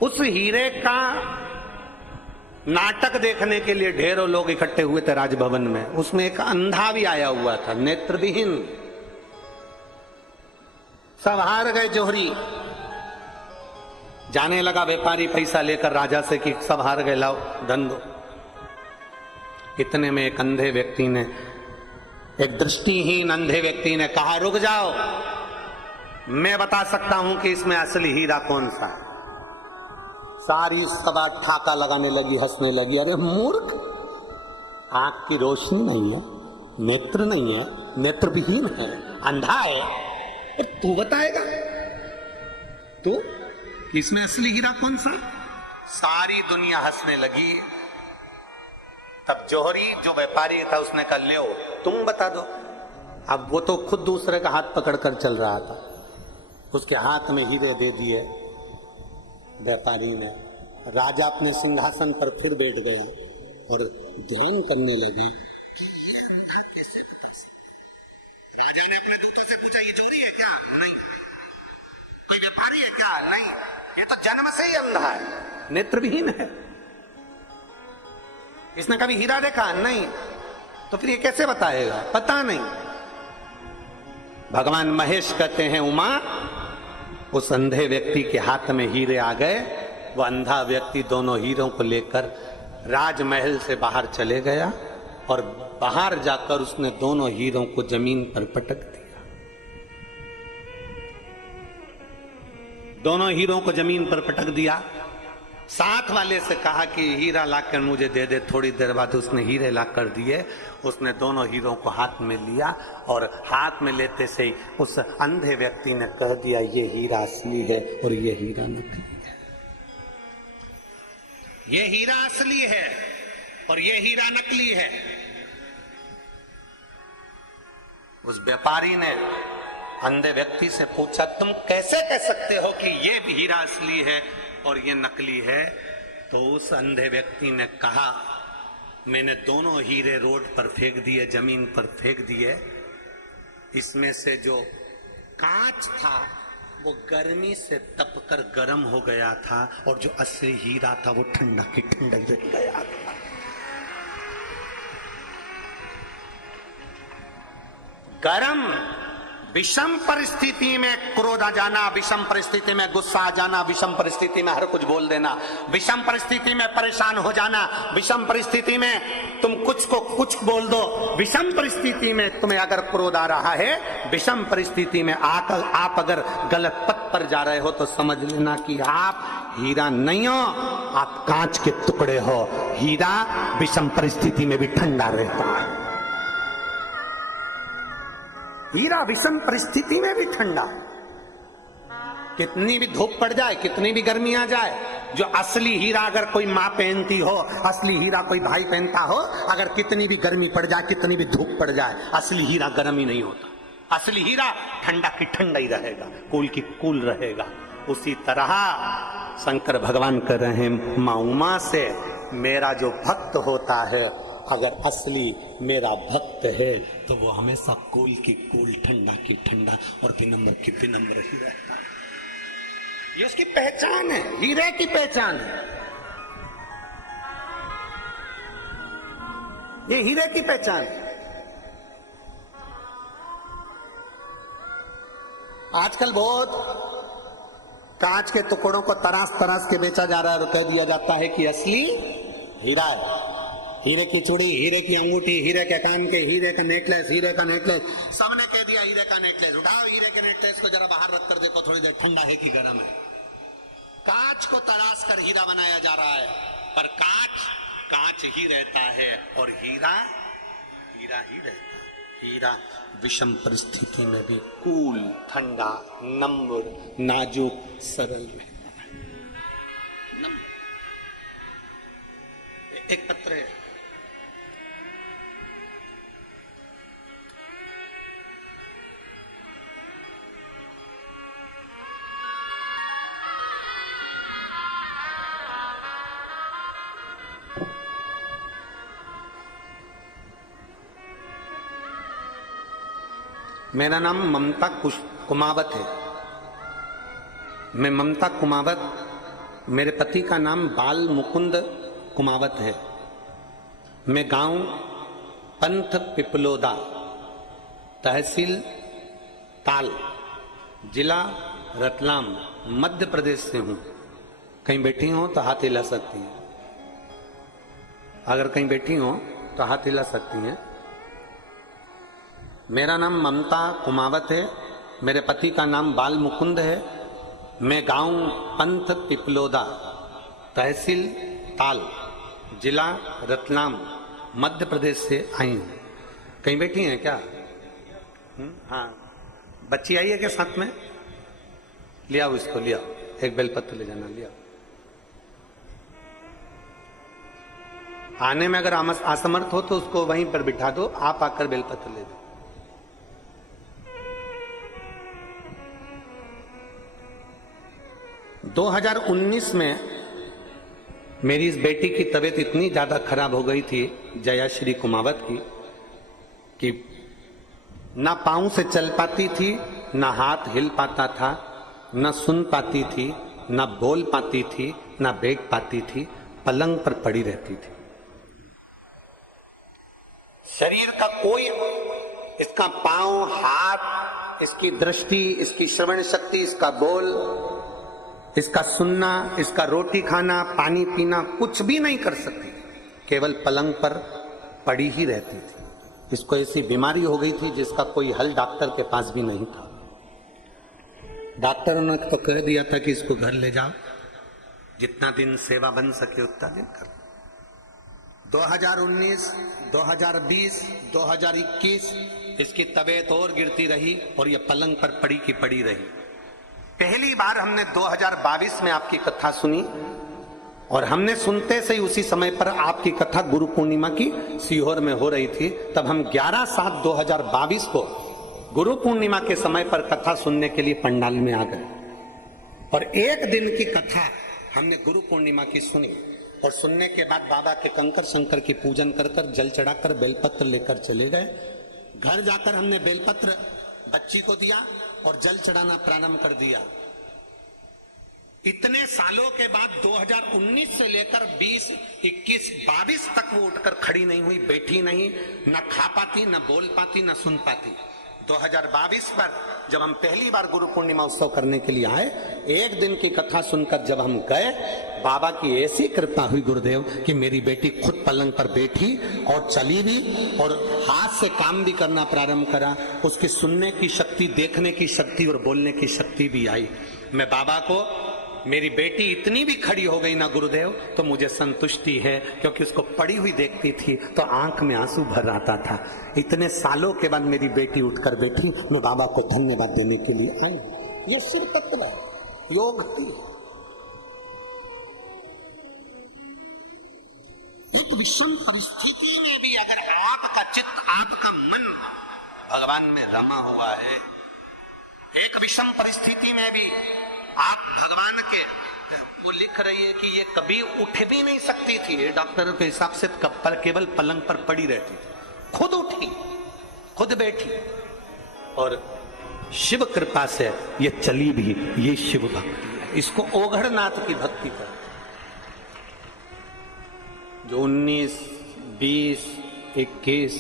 उस हीरे का नाटक देखने के लिए ढेरों लोग इकट्ठे हुए थे राजभवन में। उसमें एक अंधा भी आया हुआ था, नेत्रविहीन। सब हार गए जोहरी। जाने लगा व्यापारी पैसा लेकर राजा से कि सब हार गए, लाओ धन दो। इतने में एक अंधे व्यक्ति ने, एक दृष्टिहीन अंधे व्यक्ति ने कहा, रुक जाओ, मैं बता सकता हूं कि इसमें असली हीरा कौन सा है। सारी सभा ठाका लगाने लगी, हंसने लगी। अरे मूर्ख, आंख की रोशनी नहीं है, नेत्र नहीं है, नेत्रविहीन है, अंधा है, और तू बताएगा तो इसमें असली हीरा कौन सा। सारी दुनिया हंसने लगी। तब जोहरी जो व्यापारी था उसने कहा, ले तुम बता दो। अब वो तो खुद दूसरे का हाथ पकड़कर चल रहा था, उसके हाथ में हीरे दे दिए व्यापारी ने। राजा अपने सिंहासन पर फिर बैठ गया और ध्यान करने लगा, कैसे बता सकते। राजा ने अपने दूतों से पूछा, ये चोरी है क्या? नहीं। कोई व्यापारी है क्या? नहीं। ये तो जन्म से ही अंधा है, नेत्रविहीन है, इसने कभी हीरा देखा? नहीं। तो फिर ये कैसे बताएगा? पता नहीं। भगवान महेश कहते हैं, उमा, उस अंधे व्यक्ति के हाथ में हीरे आ गए। वो अंधा व्यक्ति दोनों हीरों को लेकर राजमहल से बाहर चले गया और बाहर जाकर उसने दोनों हीरों को जमीन पर पटक दिया। दोनों हीरों को जमीन पर पटक दिया। साथ वाले से कहा कि हीरा लाकर मुझे दे दे। थोड़ी देर बाद उसने हीरे लाकर दिए। उसने दोनों हीरों को हाथ में लिया और हाथ में लेते से ही उस अंधे व्यक्ति ने कह दिया, ये हीरा असली है और ये हीरा नकली है। ये हीरा असली है और ये हीरा नकली है। उस व्यापारी ने अंधे व्यक्ति से पूछा, तुम कैसे कह सकते हो कि ये हीरा असली है और ये नकली है? तो उस अंधे व्यक्ति ने कहा, मैंने दोनों हीरे रोड पर फेंक दिए, जमीन पर फेंक दिए। इसमें से जो कांच था वो गर्मी से तपकर गर्म हो गया था और जो असली हीरा था वो ठंडा की ठंडा गिर गया था। गर्म विषम परिस्थिति में क्रोध आ जाना, विषम परिस्थिति में गुस्सा आ जाना, विषम परिस्थिति में हर कुछ बोल देना, विषम परिस्थिति में परेशान हो जाना, विषम परिस्थिति में तुम कुछ को कुछ बोल दो। विषम परिस्थिति में तुम्हें अगर क्रोध आ रहा है, विषम परिस्थिति में आप अगर गलत पथ पर जा रहे हो तो समझ लेना कि आप हीरा नहीं हो, आप कांच के टुकड़े हो। हीरा विषम परिस्थिति में भी ठंडा रहता है। हीरा विषम परिस्थिति में भी ठंडा। कितनी भी धूप पड़ जाए, कितनी भी गर्मी आ जाए, जो असली हीरा अगर कोई माँ पहनती हो, असली हीरा कोई भाई पहनता हो, अगर कितनी भी गर्मी पड़ जाए, कितनी भी धूप पड़ जाए, असली हीरा गर्म ही नहीं होता। असली हीरा ठंडा की ठंडा ही रहेगा, कूल की कूल रहेगा। उसी तरह शंकर भगवान कर रहे हैं माँ उमा से, मेरा जो भक्त होता है, अगर असली मेरा भक्त है तो वो हमेशा कूल की कूल, ठंडा की ठंडा और विनम्र की विनम्र ही रहता है। ये उसकी पहचान है, हीरे की पहचान है, ये हीरे की पहचान है। आजकल बहुत कांच के टुकड़ों को तराश तराश के बेचा जा रहा है, रुपए दिया जाता है कि असली हीरा है। हीरे की चूड़ी, हीरे की अंगूठी, हीरे के कान के, हीरे का नेकलेस, हीरे का नेकलेस, सबने कह दिया हीरे का नेकलेस। उठाओ हीरे के नेकलेस को जरा बाहर रख कर देखो थोड़ी देर, ठंडा है कि गर्म है। कांच को तराश कर हीरा बनाया जा रहा है, पर कांच ही रहता है और हीरा हीरा ही रहता है। हीरा विषम परिस्थिति में भी कूल, ठंडा, नम्र, नाजुक, सरल रहता है। एक पत्र है, मेरा नाम ममता कुमावत है। मैं ममता कुमावत, मेरे पति का नाम बाल मुकुंद कुमावत है। मैं गांव पंथ पिपलोदा, तहसील ताल, जिला रतलाम, मध्य प्रदेश से हूं। कहीं बैठी हो तो हाथ हिला सकती हैं, अगर कहीं बैठी हो तो हाथ हिला सकती हैं। मेरा नाम ममता कुमावत है, मेरे पति का नाम बाल मुकुंद है। मैं गांव पंथ पिपलोदा, तहसील ताल, जिला रतलाम, मध्य प्रदेश से आई हूं। कहीं बैठी हैं क्या? हाँ, बच्ची आई है क्या साथ में? ले आओ इसको, ले आओ, एक बेलपत्र ले जाना, ले आओ। आने में अगर असमर्थ हो तो उसको वहीं पर बिठा दो, आप आकर बेलपत्र ले दो। – 2019 में मेरी इस बेटी की तबीयत इतनी ज्यादा खराब हो गई थी, जयाश्री कुमावत की, कि ना पांव से चल पाती थी, ना हाथ हिल पाता था, ना सुन पाती थी, ना बोल पाती थी, ना बैठ पाती थी, पलंग पर पड़ी रहती थी। शरीर का कोई, इसका पांव, हाथ, इसकी दृष्टि, इसकी श्रवण शक्ति, इसका बोल, इसका सुनना, इसका रोटी खाना, पानी पीना, कुछ भी नहीं कर सकती, केवल पलंग पर पड़ी ही रहती थी। इसको ऐसी बीमारी हो गई थी जिसका कोई हल डॉक्टर के पास भी नहीं था। डॉक्टरों ने तो कह दिया था कि इसको घर ले जाओ, जितना दिन सेवा बन सके उतना दिन कर। 2019, 2020, 2021 इसकी तबीयत और गिरती रही और ये पलंग पर पड़ी की पड़ी रही। पहली बार हमने 2022 में आपकी कथा सुनी और हमने सुनते से ही उसी समय पर आपकी कथा गुरु पूर्णिमा की सीहोर में हो रही थी। तब हम 11/7/2022 को गुरु पूर्णिमा के समय पर कथा सुनने के लिए पंडाल में आ गए और एक दिन की कथा हमने गुरु पूर्णिमा की सुनी और सुनने के बाद बाबा के कंकर शंकर की पूजन कर जल चढ़ाकर बेलपत्र लेकर चले गए। घर जाकर हमने बेलपत्र बच्ची को दिया और जल चढ़ाना प्रारंभ कर दिया। इतने सालों के बाद 2019 से लेकर 20, 21, 22 तक वो उठकर खड़ी नहीं हुई, बैठी नहीं, न खा पाती, न बोल पाती, न सुन पाती। 2022 पर जब हम पहली बार गुरु पूर्णिमा उत्सव करने के लिए आए, एक दिन की कथा सुनकर जब हम गए, बाबा की ऐसी कृपा हुई गुरुदेव कि मेरी बेटी खुद पलंग पर बैठी और चली भी और हाथ से काम भी करना प्रारंभ करा। उसकी सुनने की शक्ति, देखने की शक्ति और बोलने की शक्ति भी आई। मैं बाबा को, मेरी बेटी इतनी भी खड़ी हो गई ना गुरुदेव तो मुझे संतुष्टि है, क्योंकि उसको पड़ी हुई देखती थी तो आंख में आंसू भर आता था। इतने सालों के बाद मेरी बेटी उठकर बैठी, मैं बाबा को धन्यवाद देने के लिए आई। ये शिव तत्व है, योग की। एक विषम परिस्थिति में भी अगर आपका चित्त, आपका मन भगवान में रमा हुआ है, एक विषम परिस्थिति में भी आप भगवान के, वो लिख रही है कि ये कभी उठ भी नहीं सकती थी, डॉक्टर के हिसाब से केवल पलंग पर पड़ी रहती थी, खुद उठी, खुद बैठी, और शिव कृपा से ये चली भी। ये शिव भक्ति है, इसको ओघड़नाथ की भक्ति कर। जो 19, 20, 21,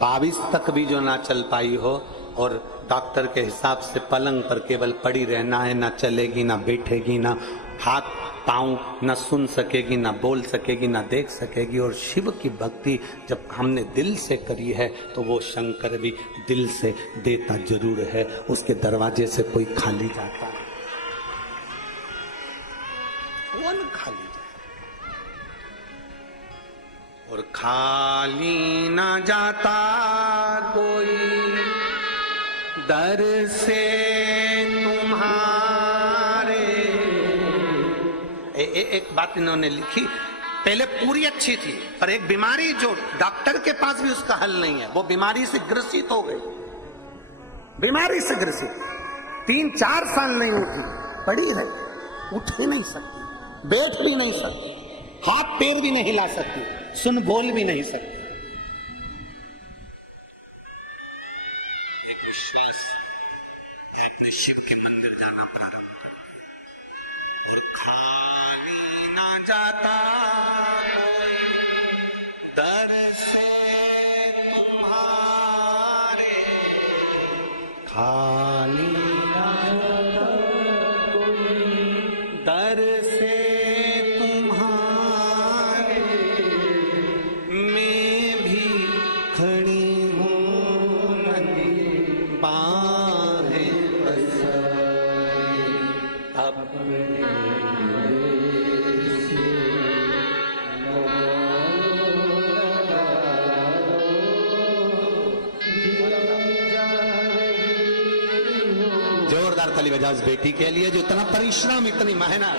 22 तक भी जो ना चल पाई हो और डॉक्टर के हिसाब से पलंग पर केवल पड़ी रहना है, ना चलेगी, ना बैठेगी, ना हाथ पांव न सुन सकेगी, ना बोल सकेगी, ना देख सकेगी, और शिव की भक्ति जब हमने दिल से करी है तो वो शंकर भी दिल से देता जरूर है, उसके दरवाजे से कोई खाली जाता है, कौन खाली जाता, और खाली ना जाता कोई दर से तुम्हारे। एक बात इन्होंने लिखी, पहले पूरी अच्छी थी, पर एक बीमारी जो डॉक्टर के पास भी उसका हल नहीं है, वो बीमारी से ग्रसित हो गई, बीमारी से ग्रसित, 3-4 साल नहीं उठी, पड़ी रही, उठ ही नहीं सकती, बैठ भी नहीं सकती, हाथ पैर भी नहीं हिला सकती, सुन बोल भी नहीं सकती। एक विश्वास, अपने शिव के मंदिर जाना प्रारंभ, और खाली ना जाता दर से तुम्हारे, खाली ना जाता दर से तुम्हारे, मैं भी खड़ी हूँ बाहें पसारे अपने। जोरदार ताली बजाओ इस बेटी के लिए जो इतना परिश्रम, इतनी मेहनत।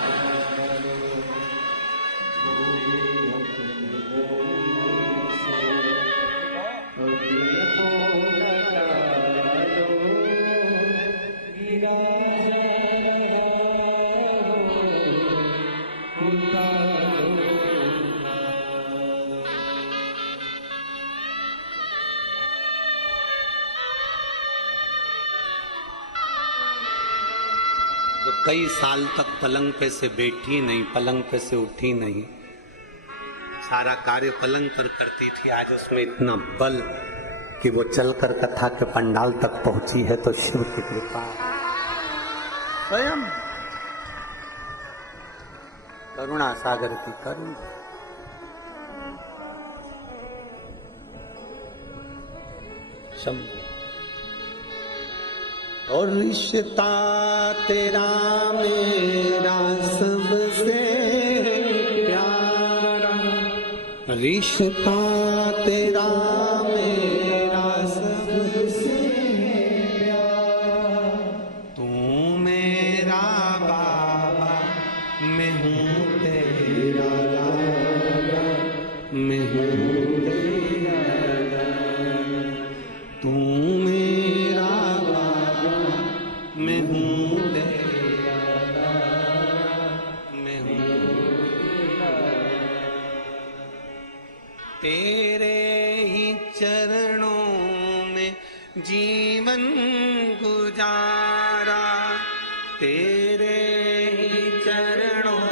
जो कई साल तक पलंग पे से बैठी नहीं, पलंग पे से उठी नहीं, सारा कार्य पलंग पर करती थी, आज उसमें इतना बल कि वो चलकर कथा के पंडाल तक पहुंची है, तो शिव की कृपा स्वयं करुणा सागर की करुणा। और रिश्ता तेरा मेरा सबसे प्यारा, रिश्ता तेरा मेरा सबसे प्यारा, तू मेरा बाबा, मैं हूँ तेरा लाला, मैं हूँ तेरा लाला, तू मेरा बाबा, मैं हूँ तेरा लाला, मैं हूँ तेरा लाला, तेरे ही चरणों में जीवन गुजारा, तेरे ही चरणों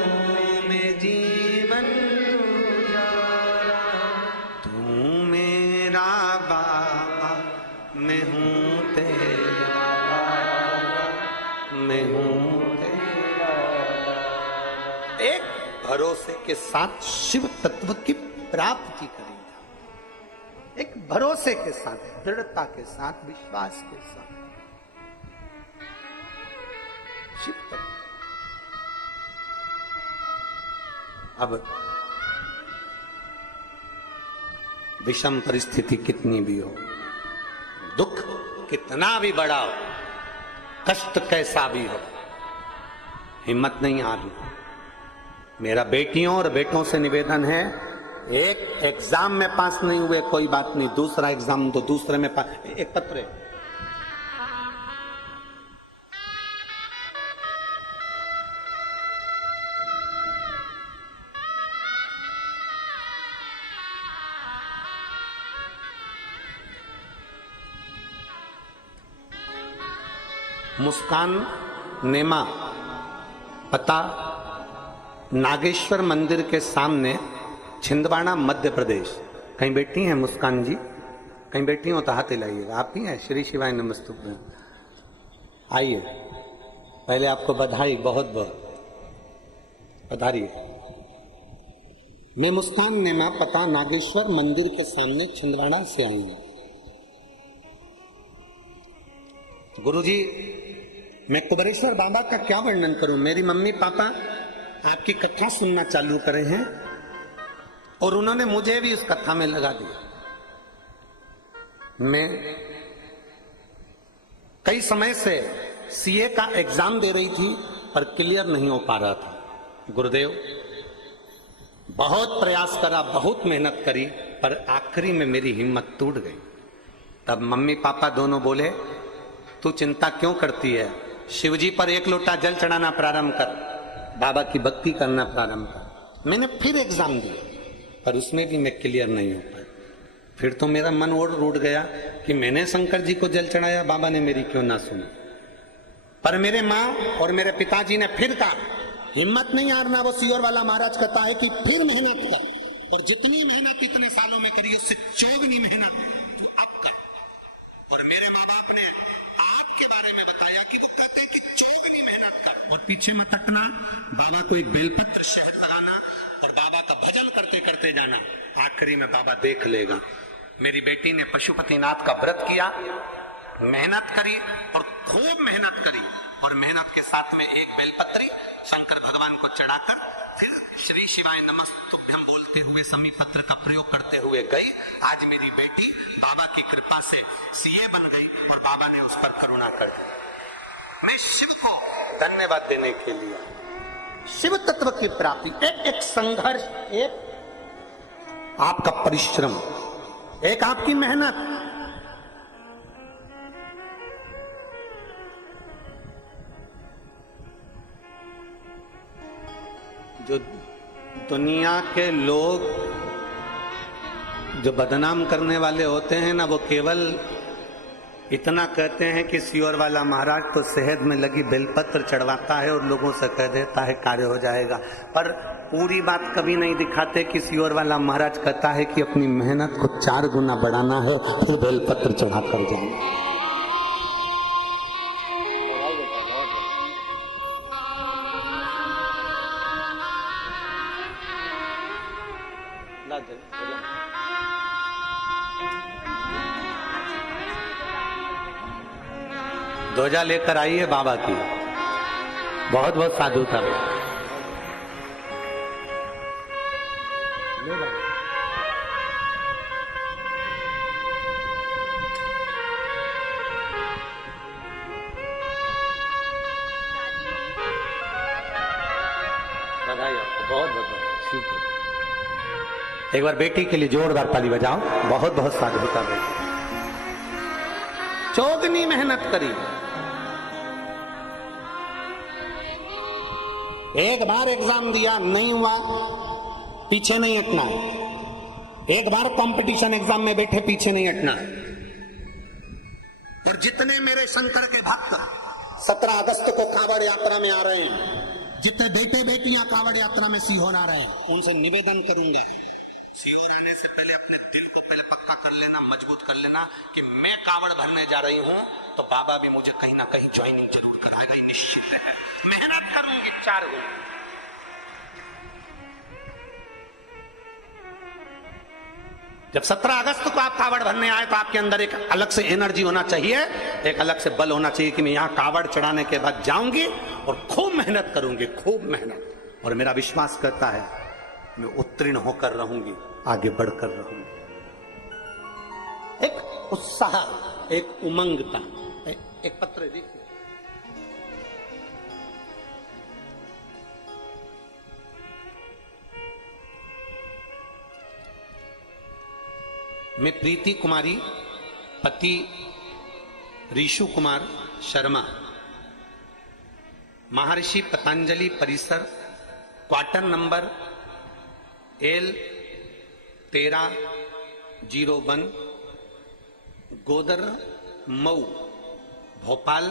में जीवन गुजारा, तू मेरा बाबा, मैं हूँ तेरा लाला, मैं हूँ तेरा लाला। एक भरोसे के साथ शिव तत्व की प्राप्ति करेगा, एक भरोसे के साथ, दृढ़ता के साथ, विश्वास के साथ शिव तत्व। अब विषम परिस्थिति कितनी भी हो, दुख कितना भी बड़ा हो, कष्ट कैसा भी हो, हिम्मत नहीं हारना। मेरा बेटियों और बेटों से निवेदन है, एक एग्जाम में पास नहीं हुए कोई बात नहीं, दूसरा एग्जाम तो दूसरे में पास। एक पत्र है, मुस्कान नेमा, पता नागेश्वर मंदिर के सामने, छिंदवाड़ा, मध्य प्रदेश। कहीं बैठी हैं मुस्कान जी? कहीं बैठी हो तो हाथ हिलाइएगा। आप ही हैं? श्री शिवाय नमस्तुभ्यं। आइए, पहले आपको बधाई, बहुत बहुत पधारिए। मैं मुस्कान नेमा, पता नागेश्वर मंदिर के सामने, छिंदवाड़ा से आई हूं। गुरुजी, मैं कुबरेश्वर बाबा का क्या वर्णन करूं। मेरी मम्मी पापा आपकी कथा सुनना चालू करे हैं और उन्होंने मुझे भी इस कथा में लगा दिया। मैं कई समय से सीए का एग्जाम दे रही थी पर क्लियर नहीं हो पा रहा था। गुरुदेव, बहुत प्रयास करा, बहुत मेहनत करी, पर आखिरी में मेरी हिम्मत टूट गई। तब मम्मी पापा दोनों बोले, तू चिंता क्यों करती है, शिवजी पर एक लोटा जल चढ़ाना प्रारंभ कर, बाबा की भक्ति करना प्रारंभ कर। मैंने फिर एग्जाम दिया पर उसमें भी मैं क्लियर नहीं हो पाया। फिर तो मेरा मन और रूठ गया कि मैंने शंकर जी को जल चढ़ाया, बाबा ने मेरी क्यों ना सुनी। पर मेरे माँ और मेरे पिताजी ने फिर कहा, हिम्मत नहीं हारना। वो सीहोर वाला महाराज कहता है कि फिर मेहनत कर, और जितनी मेहनत इतने सालों में करी उससे चौगुनी मेहनत अब कर। और मेरे माँ बाप ने आपके बारे में बताया कि तू कहते कि चौगुनी मेहनत कर और पीछे मत हटना। बाबा को एक बेलपत्र शहद लगाना और बाबा का भजन करते करते जाना, आखिरी में बाबा देख लेगा। मेरी बेटी ने पशुपतिनाथ का व्रत किया, मेहनत करी और खूब मेहनत करी, और मेहनत के साथ में एक बेलपत्री शंकर भगवान को चढ़ाकर फिर श्री शिवाय नमस्तुभ्यं बोलते हुए समी पत्र का प्रयोग करते हुए गई। आज मेरी बेटी बाबा की कृपा से सीए बन गई और बाबा ने उस पर करुणा कर दी। मैं शिव को धन्यवाद देने के लिए, शिव तत्व की प्राप्ति, एक संघर्ष, एक आपका परिश्रम, एक आपकी मेहनत, जो दुनिया के लोग जो बदनाम करने वाले होते हैं ना, वो केवल इतना कहते हैं कि सीहोर वाला महाराज तो शहद में लगी बेलपत्र चढ़वाता है और लोगों से कह देता है कार्य हो जाएगा, पर पूरी बात कभी नहीं दिखाते कि सीहोर वाला महाराज कहता है कि अपनी मेहनत को 4 गुना बढ़ाना है, फिर बेलपत्र चढ़ा कर जाएंगे। ध्वजा लेकर आई है बाबा की, बहुत बहुत साधुता। बधाई आपको, बहुत बहुत शुक्र। एक बार बेटी के लिए जोरदार ताली बजाओ। बहुत बहुत साधुता बेटी, चौगनी मेहनत करी। एक बार एग्जाम दिया, नहीं हुआ, पीछे नहीं हटना। एक बार कंपटीशन एग्जाम में बैठे, पीछे नहीं हटना। और जितने मेरे शंकर के भक्त 17 अगस्त को कांवड़ यात्रा में आ रहे हैं, जितने बेटे बेटियां कांवड़ यात्रा में सीहोर आ रहे हैं, उनसे निवेदन करूंगा, सीहोर आने से पहले अपने दिल को पहले पक्का कर लेना, मजबूत कर लेना कि मैं कांवड़ भरने जा रही हूं तो बाबा भी मुझे कहीं ना कहीं ज्वाइनिंग जरूर कराएगा, निश्चित है। मेहनत करूंगी 4 गुना। जब 17 अगस्त को आप कावड़ भरने आए तो आपके अंदर एक अलग से एनर्जी होना चाहिए, एक अलग से बल होना चाहिए कि मैं यहां कावड़ चढ़ाने के बाद जाऊंगी और खूब मेहनत करूंगी, खूब मेहनत। और मेरा विश्वास करता है मैं उत्तीर्ण होकर रहूंगी, आगे बढ़कर रहूंगी। एक उत्साह, एक उमंगता। एक पत्र देखिए, मैं प्रीति कुमारी पति ऋषु कुमार शर्मा महर्षि पतंजलि परिसर क्वार्टर नंबर L1301 गोदर मऊ भोपाल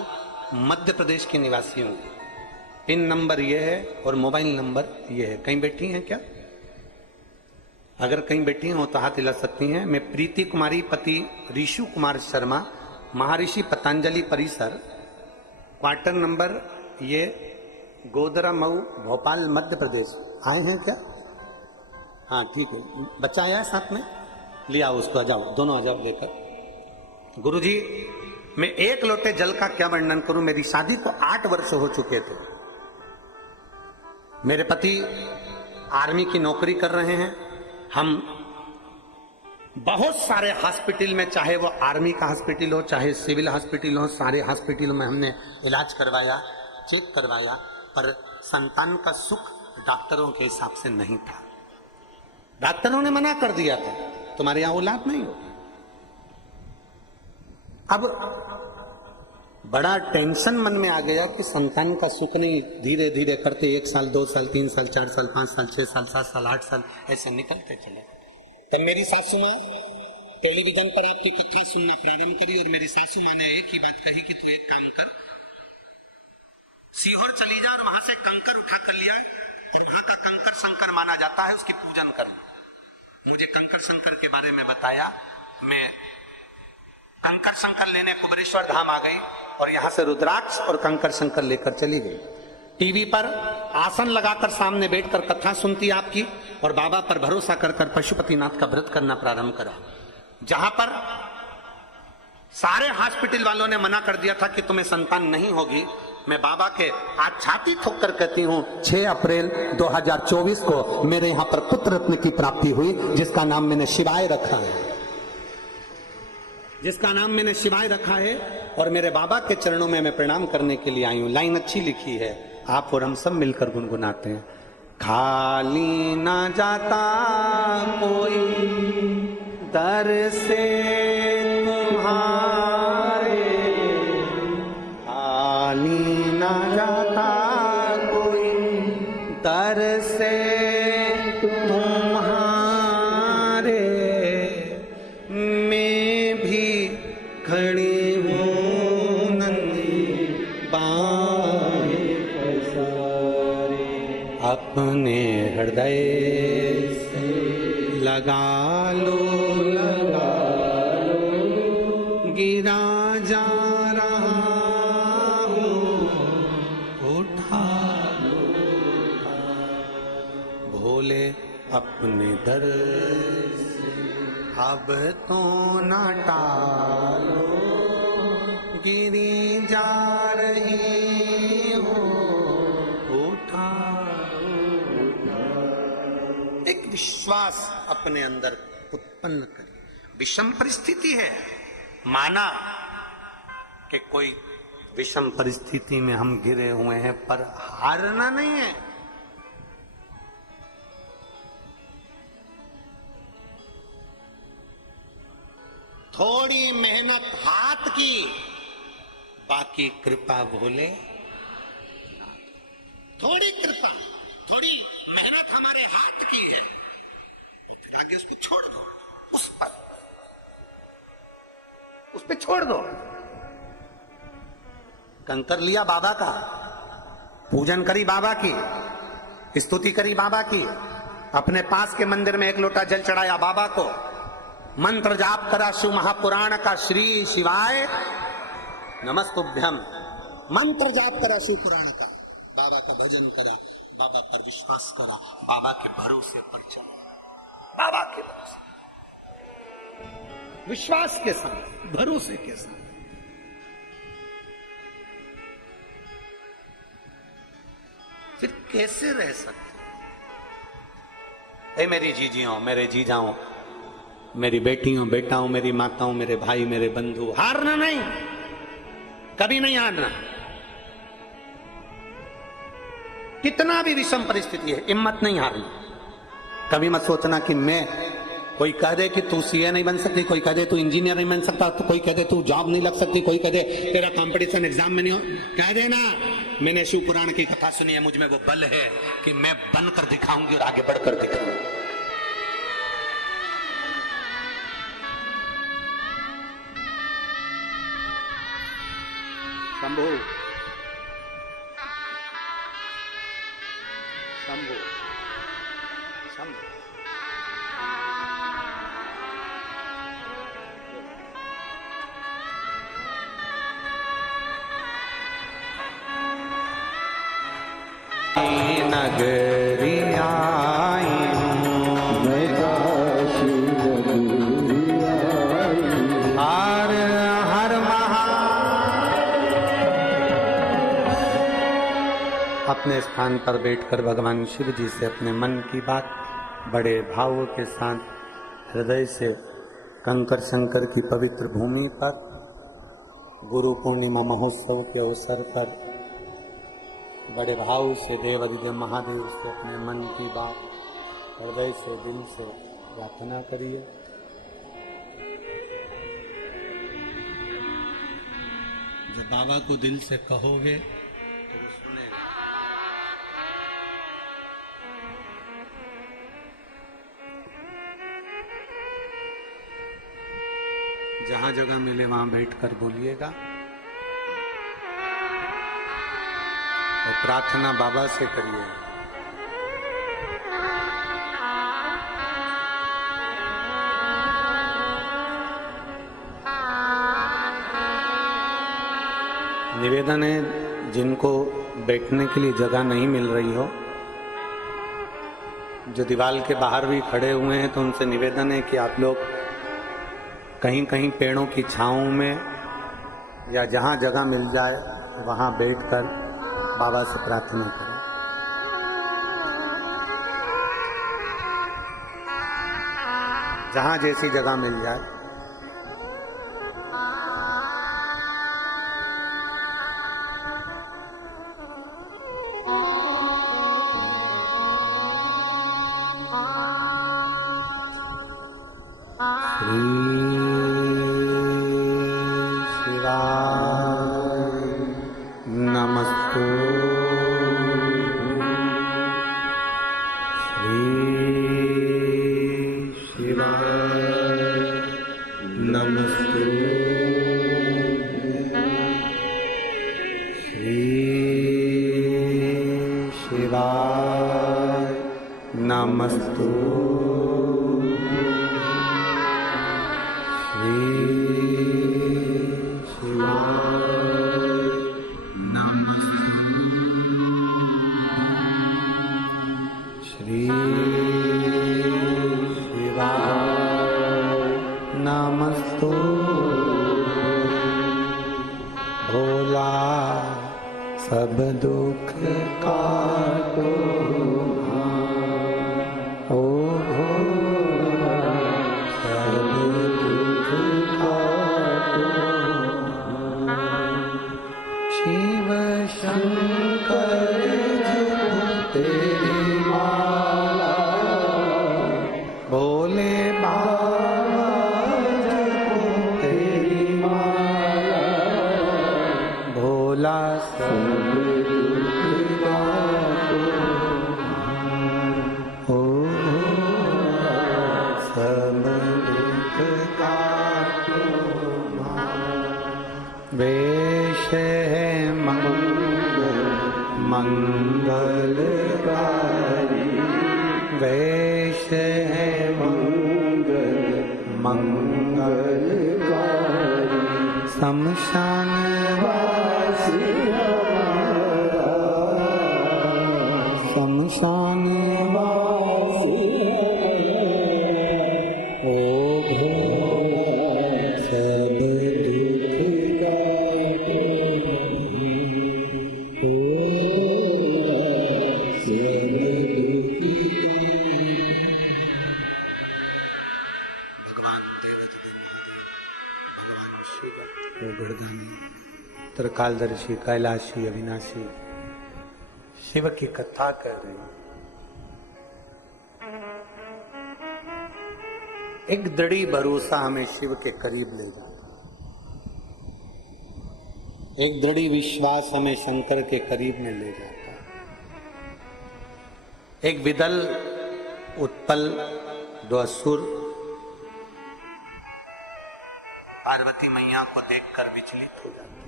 मध्य प्रदेश के निवासी हूं। पिन नंबर यह है और मोबाइल नंबर यह है। कहीं बैठी हैं क्या? अगर कहीं बैठी हो तो हाथ हिला सकती हैं। मैं प्रीति कुमारी पति ऋषु कुमार शर्मा महर्षि पतंजलि परिसर क्वार्टर नंबर ये गोदरा मऊ भोपाल मध्य प्रदेश। आए हैं क्या? हाँ ठीक है। बच्चा आया है साथ में, लिया उसको, आ जाओ दोनों आ जाओ लेकर। गुरुजी मैं एक लोटे जल का क्या वर्णन करूं। मेरी शादी को 8 वर्ष हो चुके थे। मेरे पति आर्मी की नौकरी कर रहे हैं। हम बहुत सारे हॉस्पिटल में, चाहे वो आर्मी का हॉस्पिटल हो चाहे सिविल हॉस्पिटल हो, सारे हॉस्पिटल में हमने इलाज करवाया, चेक करवाया, पर संतान का सुख डॉक्टरों के हिसाब से नहीं था। डॉक्टरों ने मना कर दिया था तुम्हारे यहां औलाद नहीं हो। अब बड़ा टेंशन मन में आ गया कि संतान का सुख नहीं, धीरे धीरे करते 1 साल 2 साल 3 साल 4 साल 5 साल 6 साल 7 साल 8 साल ऐसे निकलते चले। तब मेरी सासू माँ टेलीविजन पर आपकी कथा सुनना प्रारंभ करी और मेरी सासू माँ ने एक ही बात कही कि तू एक काम कर, सीहोर चली जा और वहां से कंकर उठा कर लिया और वहां का कंकर शंकर माना जाता है, उसकी पूजन कर। मुझे कंकर शंकर के बारे में बताया। मैं कंकर शंकर लेने कुबेरेश्वर धाम आ गई और यहां से रुद्राक्ष और कंकर शंकर लेकर चली गई। टीवी पर आसन लगाकर सामने बैठकर कथा सुनती आपकी और बाबा पर भरोसा कर कर पशुपतिनाथ का व्रत करना प्रारंभ करा। जहां पर सारे हॉस्पिटल वालों ने मना कर दिया था कि तुम्हें संतान नहीं होगी, मैं बाबा के आज छाती ठोक कर कहती हूं 6 अप्रैल 2024 को मेरे यहां पर पुत्र रत्न की प्राप्ति हुई, जिसका नाम मैंने शिवाय रखा है, जिसका नाम मैंने शिवाय रखा है। और मेरे बाबा के चरणों में मैं प्रणाम करने के लिए आई हूं। लाइन अच्छी लिखी है, आप और हम सब मिलकर गुनगुनाते हैं। खाली ना जाता कोई दर से तुम्हारे, खाली ना जाता कोई दर से तुम्हारे, मैं भी खड़ी हूँ नंदी बाहें पसारे, अपने हृदय से लगा लो गिरा जा रहा हूँ, उठा लो भोले अपने दर से, अब तो न टालो गिरी जा रही हो, उठा। एक विश्वास अपने अंदर उत्पन्न करें। विषम परिस्थिति है, माना कि कोई विषम परिस्थिति में हम घिरे हुए हैं, पर हारना नहीं है। थोड़ी मेहनत हाथ की, बाकी कृपा भोले। थोड़ी कृपा, थोड़ी मेहनत हमारे हाथ की है, तो फिर आगे उसको छोड़ दो, उस पे छोड़ दो। कंकर लिया बाबा का, पूजन करी बाबा की, स्तुति करी बाबा की, अपने पास के मंदिर में 1 लोटा जल चढ़ाया बाबा को, मंत्र जाप करा शिव महापुराण का, श्री शिवाय नमस्तुभ्यम, मंत्र जाप करा शिव पुराण का, बाबा का भजन करा, बाबा पर विश्वास करा, बाबा के भरोसे पर चला, बाबा के भरोसे, विश्वास के साथ, भरोसे के साथ। फिर कैसे रह सकते? ए मेरी जीजियों, मेरे जीजाओं, मेरी बेटियों, बेटाओं, मेरी माताओं, मेरे भाई, मेरे बंधु, हारना नहीं, कभी नहीं हारना। कितना भी विषम परिस्थिति है, हिम्मत नहीं हारना। कभी मत सोचना कि मैं कोई कह दे कि तू सीए नहीं बन सकती, कोई कह दे तू इंजीनियर नहीं बन सकता, तो कोई कह दे तू जॉब नहीं लग सकती, कोई कह दे तेरा कंपटीशन एग्जाम में नहीं हो, कह देना मैंने शिव पुराण की कथा सुनी है, मुझ में वो बल है कि मैं बनकर दिखाऊंगी और आगे बढ़कर दिखाऊंगी। शंभू शंभू शंभू नगरी आई मैं काशी नगरी आई हर महा। अपने स्थान पर बैठकर भगवान शिव जी से अपने मन की बात बड़े भावों के साथ हृदय से कंकर शंकर की पवित्र भूमि पर गुरु पूर्णिमा महोत्सव के अवसर पर बड़े भाव से देव अधिदेव महादेव से अपने मन की बात हृदय से दिल से प्रार्थना करिए। जब बाबा को दिल से कहोगे तो वो सुनेगा। जहां जगह मिले वहां बैठकर बोलिएगा और प्रार्थना बाबा से करिए। निवेदन है जिनको बैठने के लिए जगह नहीं मिल रही हो, जो दीवार के बाहर भी खड़े हुए हैं, तो उनसे निवेदन है कि आप लोग कहीं कहीं पेड़ों की छांव में या जहां जगह मिल जाए वहां बैठकर बाबा से प्रार्थना करें। जहां जैसी जगह मिल जाए। नमस्तु श्री शिवाय नमस्तु भोला सब दुख काटो वेश है मंगलकारी, वेश है मंगलकारी, शमशान वासी हमारा, शमशान वासी ओ सब त्रिकालदर्शी कैलाशी अविनाशी शिव की कथा कर रहे हैं। एक दृढ़ी भरोसा हमें शिव के करीब ले जाता, एक दृढ़ी विश्वास हमें शंकर के करीब में ले जाता। एक विदल उत्पल दो असुर पार्वती मैया को देखकर विचलित हो जाते।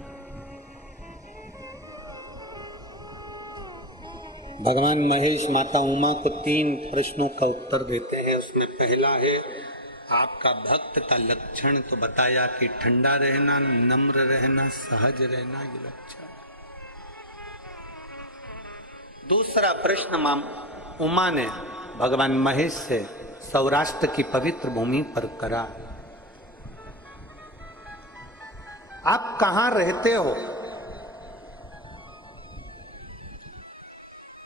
भगवान महेश माता उमा को 3 प्रश्नों का उत्तर देते हैं। उसमें पहला है आपका भक्त का लक्षण तो बताया कि ठंडा रहना, नम्र रहना, सहज रहना, ये लक्षण। दूसरा प्रश्न मां उमा ने भगवान महेश से सौराष्ट्र की पवित्र भूमि पर करा, आप कहां रहते हो?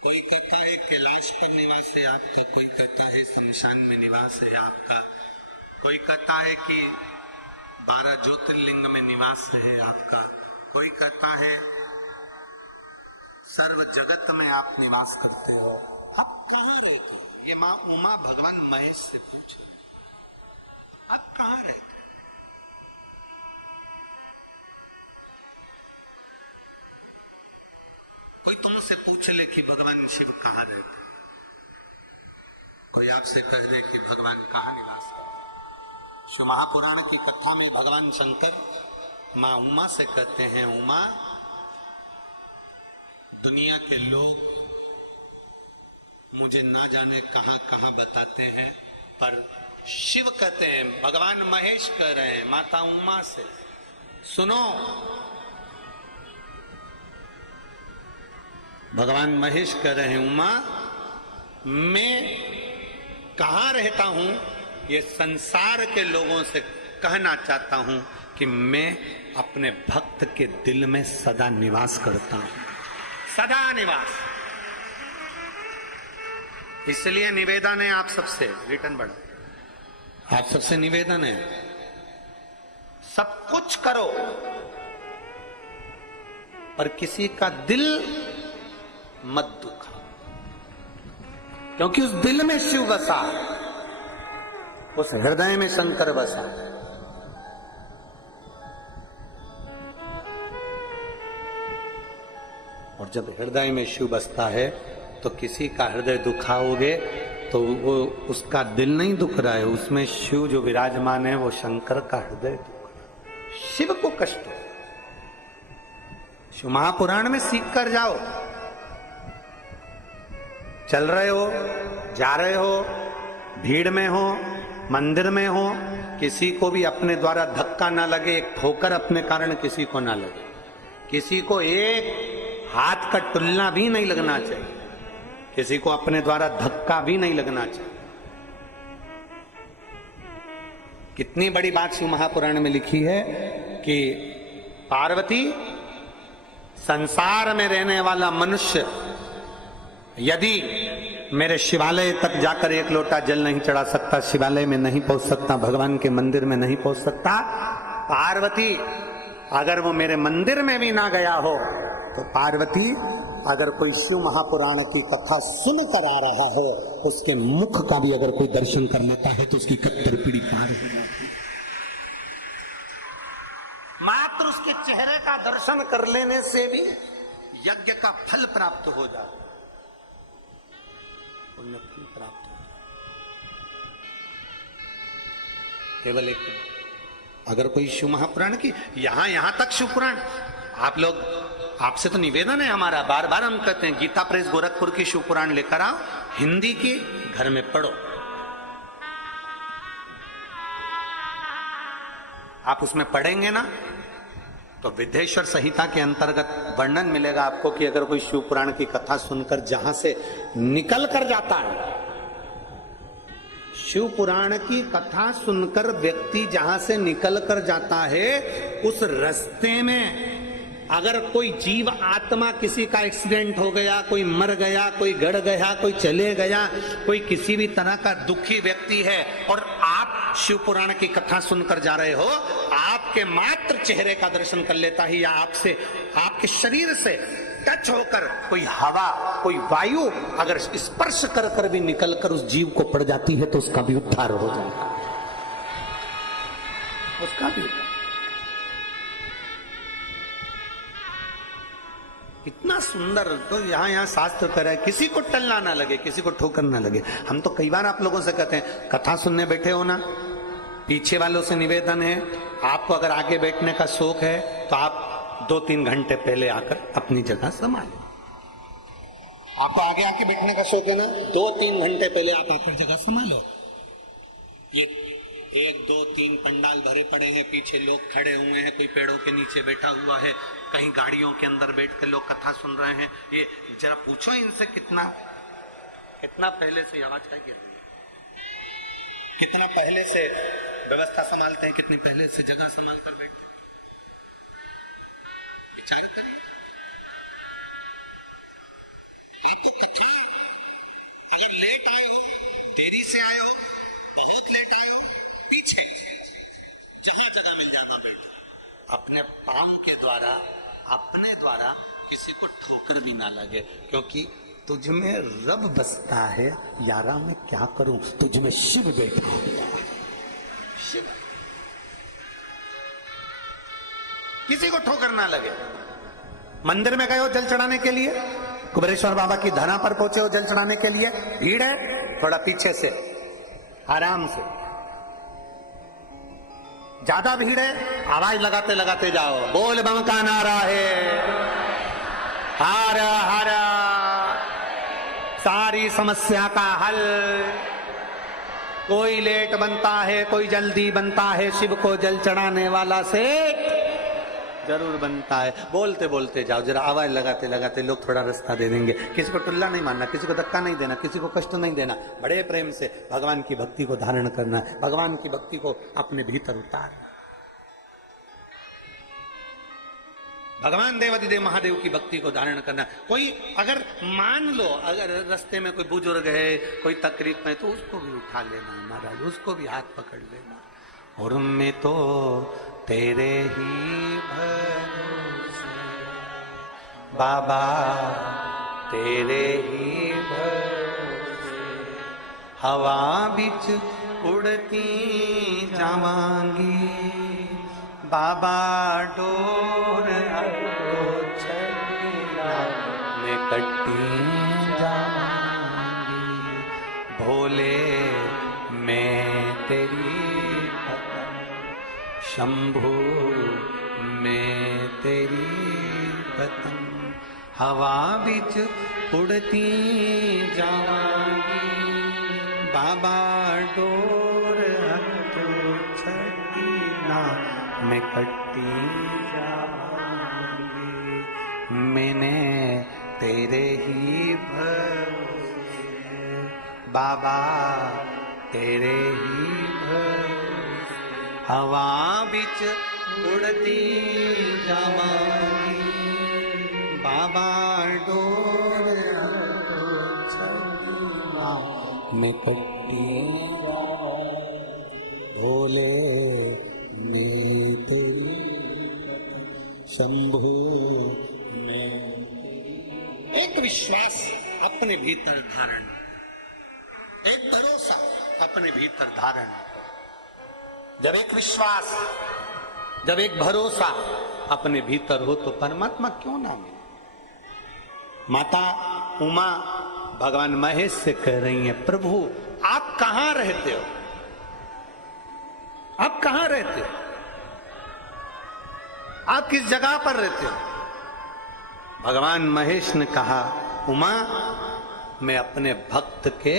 कोई कहता है कैलाश पर निवास है आपका, कोई कहता है शमशान में निवास है आपका, कोई कहता है कि 12 ज्योतिर्लिंग में निवास है आपका, कोई कहता है सर्व जगत में आप निवास करते हो। आप कहां रहते हो? ये मां उमा भगवान महेश से पूछे, आप कहां रहते हो? कोई तुमसे पूछ ले कि भगवान शिव कहां रहते, कोई आपसे कह दे कि भगवान कहां निवास करते। शिव महापुराण की कथा में भगवान शंकर मां उमा से कहते हैं, उमा दुनिया के लोग मुझे ना जाने कहां कहां बताते हैं, पर शिव कहते हैं, भगवान महेश कह रहे हैं माता उमा से, सुनो भगवान महेश कह रहे हैं, उमा मैं कहां रहता हूं ये संसार के लोगों से कहना चाहता हूं कि मैं अपने भक्त के दिल में सदा निवास करता हूं, सदा निवास। इसलिए निवेदन है आप सबसे, रिटर्न बढ़, आप सबसे निवेदन है, सब कुछ करो पर किसी का दिल मत दुखा, क्योंकि उस दिल में शिव बसा, उस हृदय में शंकर बसा। और जब हृदय में शिव बसता है तो किसी का हृदय दुखाओगे तो वो उसका दिल नहीं दुख रहा है, उसमें शिव जो विराजमान है वो शंकर का हृदय दुख रहा है, शिव को कष्ट हो। शिव महापुराण में सीख कर जाओ, चल रहे हो, जा रहे हो, भीड़ में हो, मंदिर में हो, किसी को भी अपने द्वारा धक्का ना लगे, एक ठोकर अपने कारण किसी को ना लगे, किसी को एक हाथ का टुल्ला भी नहीं लगना चाहिए, किसी को अपने द्वारा धक्का भी नहीं लगना चाहिए। कितनी बड़ी बात शिव महापुराण में लिखी है कि पार्वती, संसार में रहने वाला मनुष्य यदि मेरे शिवालय तक जाकर एक लोटा जल नहीं चढ़ा सकता, शिवालय में नहीं पहुंच सकता, भगवान के मंदिर में नहीं पहुंच सकता, पार्वती अगर वो मेरे मंदिर में भी ना गया हो तो पार्वती अगर कोई शिव महापुराण की कथा सुन कर आ रहा हो, उसके मुख का भी अगर कोई दर्शन कर लेता है तो उसकी कत्तर पीड़ी पार हो जाती है। मात्र उसके चेहरे का दर्शन कर लेने से भी यज्ञ का फल प्राप्त हो जाता है, पुण्य फल प्राप्त हो जाता। केवल एक अगर कोई शिव महापुराण की यहां तक शिव पुराण, आप लोग, आपसे तो निवेदन है हमारा, बार बार हम कहते हैं गीता प्रेस गोरखपुर की शिव पुराण लेकर आओ, हिंदी की घर में पढ़ो, आप उसमें पढ़ेंगे ना तो विद्येश्वर संहिता के अंतर्गत वर्णन मिलेगा आपको कि अगर कोई शिव पुराण की कथा सुनकर जहां से निकल कर जाता है, शिव पुराण की कथा सुनकर व्यक्ति जहां से निकल कर जाता है, उस रास्ते में अगर कोई जीव आत्मा, किसी का एक्सीडेंट हो गया, कोई मर गया, कोई गड़ गया, कोई चले गया, कोई किसी भी तरह का दुखी व्यक्ति है और आप शिव पुराण की कथा सुनकर जा रहे हो, आपके मात्र चेहरे का दर्शन कर लेता ही या आपसे, आपके शरीर से टच होकर कोई हवा, कोई वायु अगर स्पर्श कर भी निकल कर उस जीव को पड़ जाती है तो उसका भी उद्धार हो जाएगा। उसका भी। कितना सुंदर। तो यहाँ शास्त्र कर रहा है किसी को टलना ना लगे, किसी को ठोकर ना लगे। हम तो कई बार आप लोगों से कहते हैं कथा सुनने बैठे हो ना, पीछे वालों से निवेदन है, आपको अगर आगे बैठने का शौक है तो आप 2-3 घंटे पहले आकर अपनी जगह संभालें। आपको आगे आके बैठने का शौक है ना, 2-3 घंटे पहले आप आकर जगह संभालो। ये 1-2-3 पंडाल भरे पड़े हैं, पीछे लोग खड़े हुए हैं, कोई पेड़ों के नीचे बैठा हुआ है, कहीं गाड़ियों के अंदर बैठ के लोग कथा सुन रहे हैं। ये जरा पूछो इनसे कितना पहले से आवाज का क्या, कितना पहले से व्यवस्था संभालते हैं, कितनी पहले से जगह संभाल कर बैठते हैं। अगर लेट आए हो, देरी से आए हो, बहुत लेट आए हो, पीछे जगह मिल जाना बैठो। अपने पाम के द्वारा, अपने द्वारा किसी को ठोकर भी ना लगे, क्योंकि तुझ में रब बसता है यारा, मैं क्या करूं, तुझ में शिव बैठा है। शिव किसी को ठोकर ना लगे। मंदिर में गए हो जल चढ़ाने के लिए, कुबेरेश्वर बाबा की धरा पर पहुंचे हो जल चढ़ाने के लिए, भीड़ है, थोड़ा पीछे से आराम से। ज्यादा भीड़ है, आवाज लगाते लगाते जाओ, बोल बम का नारा है, हर हर सारी समस्या का हल। कोई लेट बनता है, कोई जल्दी बनता है, शिव को जल चढ़ाने वाला से जरूर बनता है। बोलते बोलते जाओ, जरा आवाज लगाते लगाते लोग थोड़ा रास्ता दे देंगे। किसी को टुल्ला नहीं मारना, किसी को धक्का नहीं देना, किसी को कष्ट नहीं देना, बड़े प्रेम से भगवान की भक्ति को धारण करना है, भगवान की भक्ति को अपने भीतर उतारना। भगवान देवाधिदेव महादेव की भक्ति को धारण करना। कोई अगर मान लो अगर रास्ते में कोई बुजुर्ग है, कोई तकलीफ में, तो उसको भी उठा लेना महाराज, उसको भी हाथ पकड़ लेना। और मैं तो तेरे ही भरोसे बाबा, तेरे ही भरोसे हवा बिच उड़ती जावांगी बाबा, डोर मैं कट्टी जावांगी भोले, मैं तेरी शंभू, मैं तेरी पतन हवा बिच उड़ती जावांगी बाबा, डोर छठी ना मैं कट्टी जावांगी। मैंने तेरे ही भरोसे बाबा, तेरे ही भरोसे हवा बिच उड़ती जावांगी बाबा, डोर मैं कट्टी भोले, मैं तेरी शंभू, मैं। एक विश्वास अपने भीतर धारण, एक भरोसा अपने भीतर धारण। जब एक विश्वास, जब एक भरोसा अपने भीतर हो तो परमात्मा क्यों ना मिले। माता उमा भगवान महेश से कह रही हैं, प्रभु आप कहां रहते हो, आप कहां रहते हो, आप किस जगह पर रहते हो। भगवान महेश ने कहा, उमा मैं अपने भक्त के,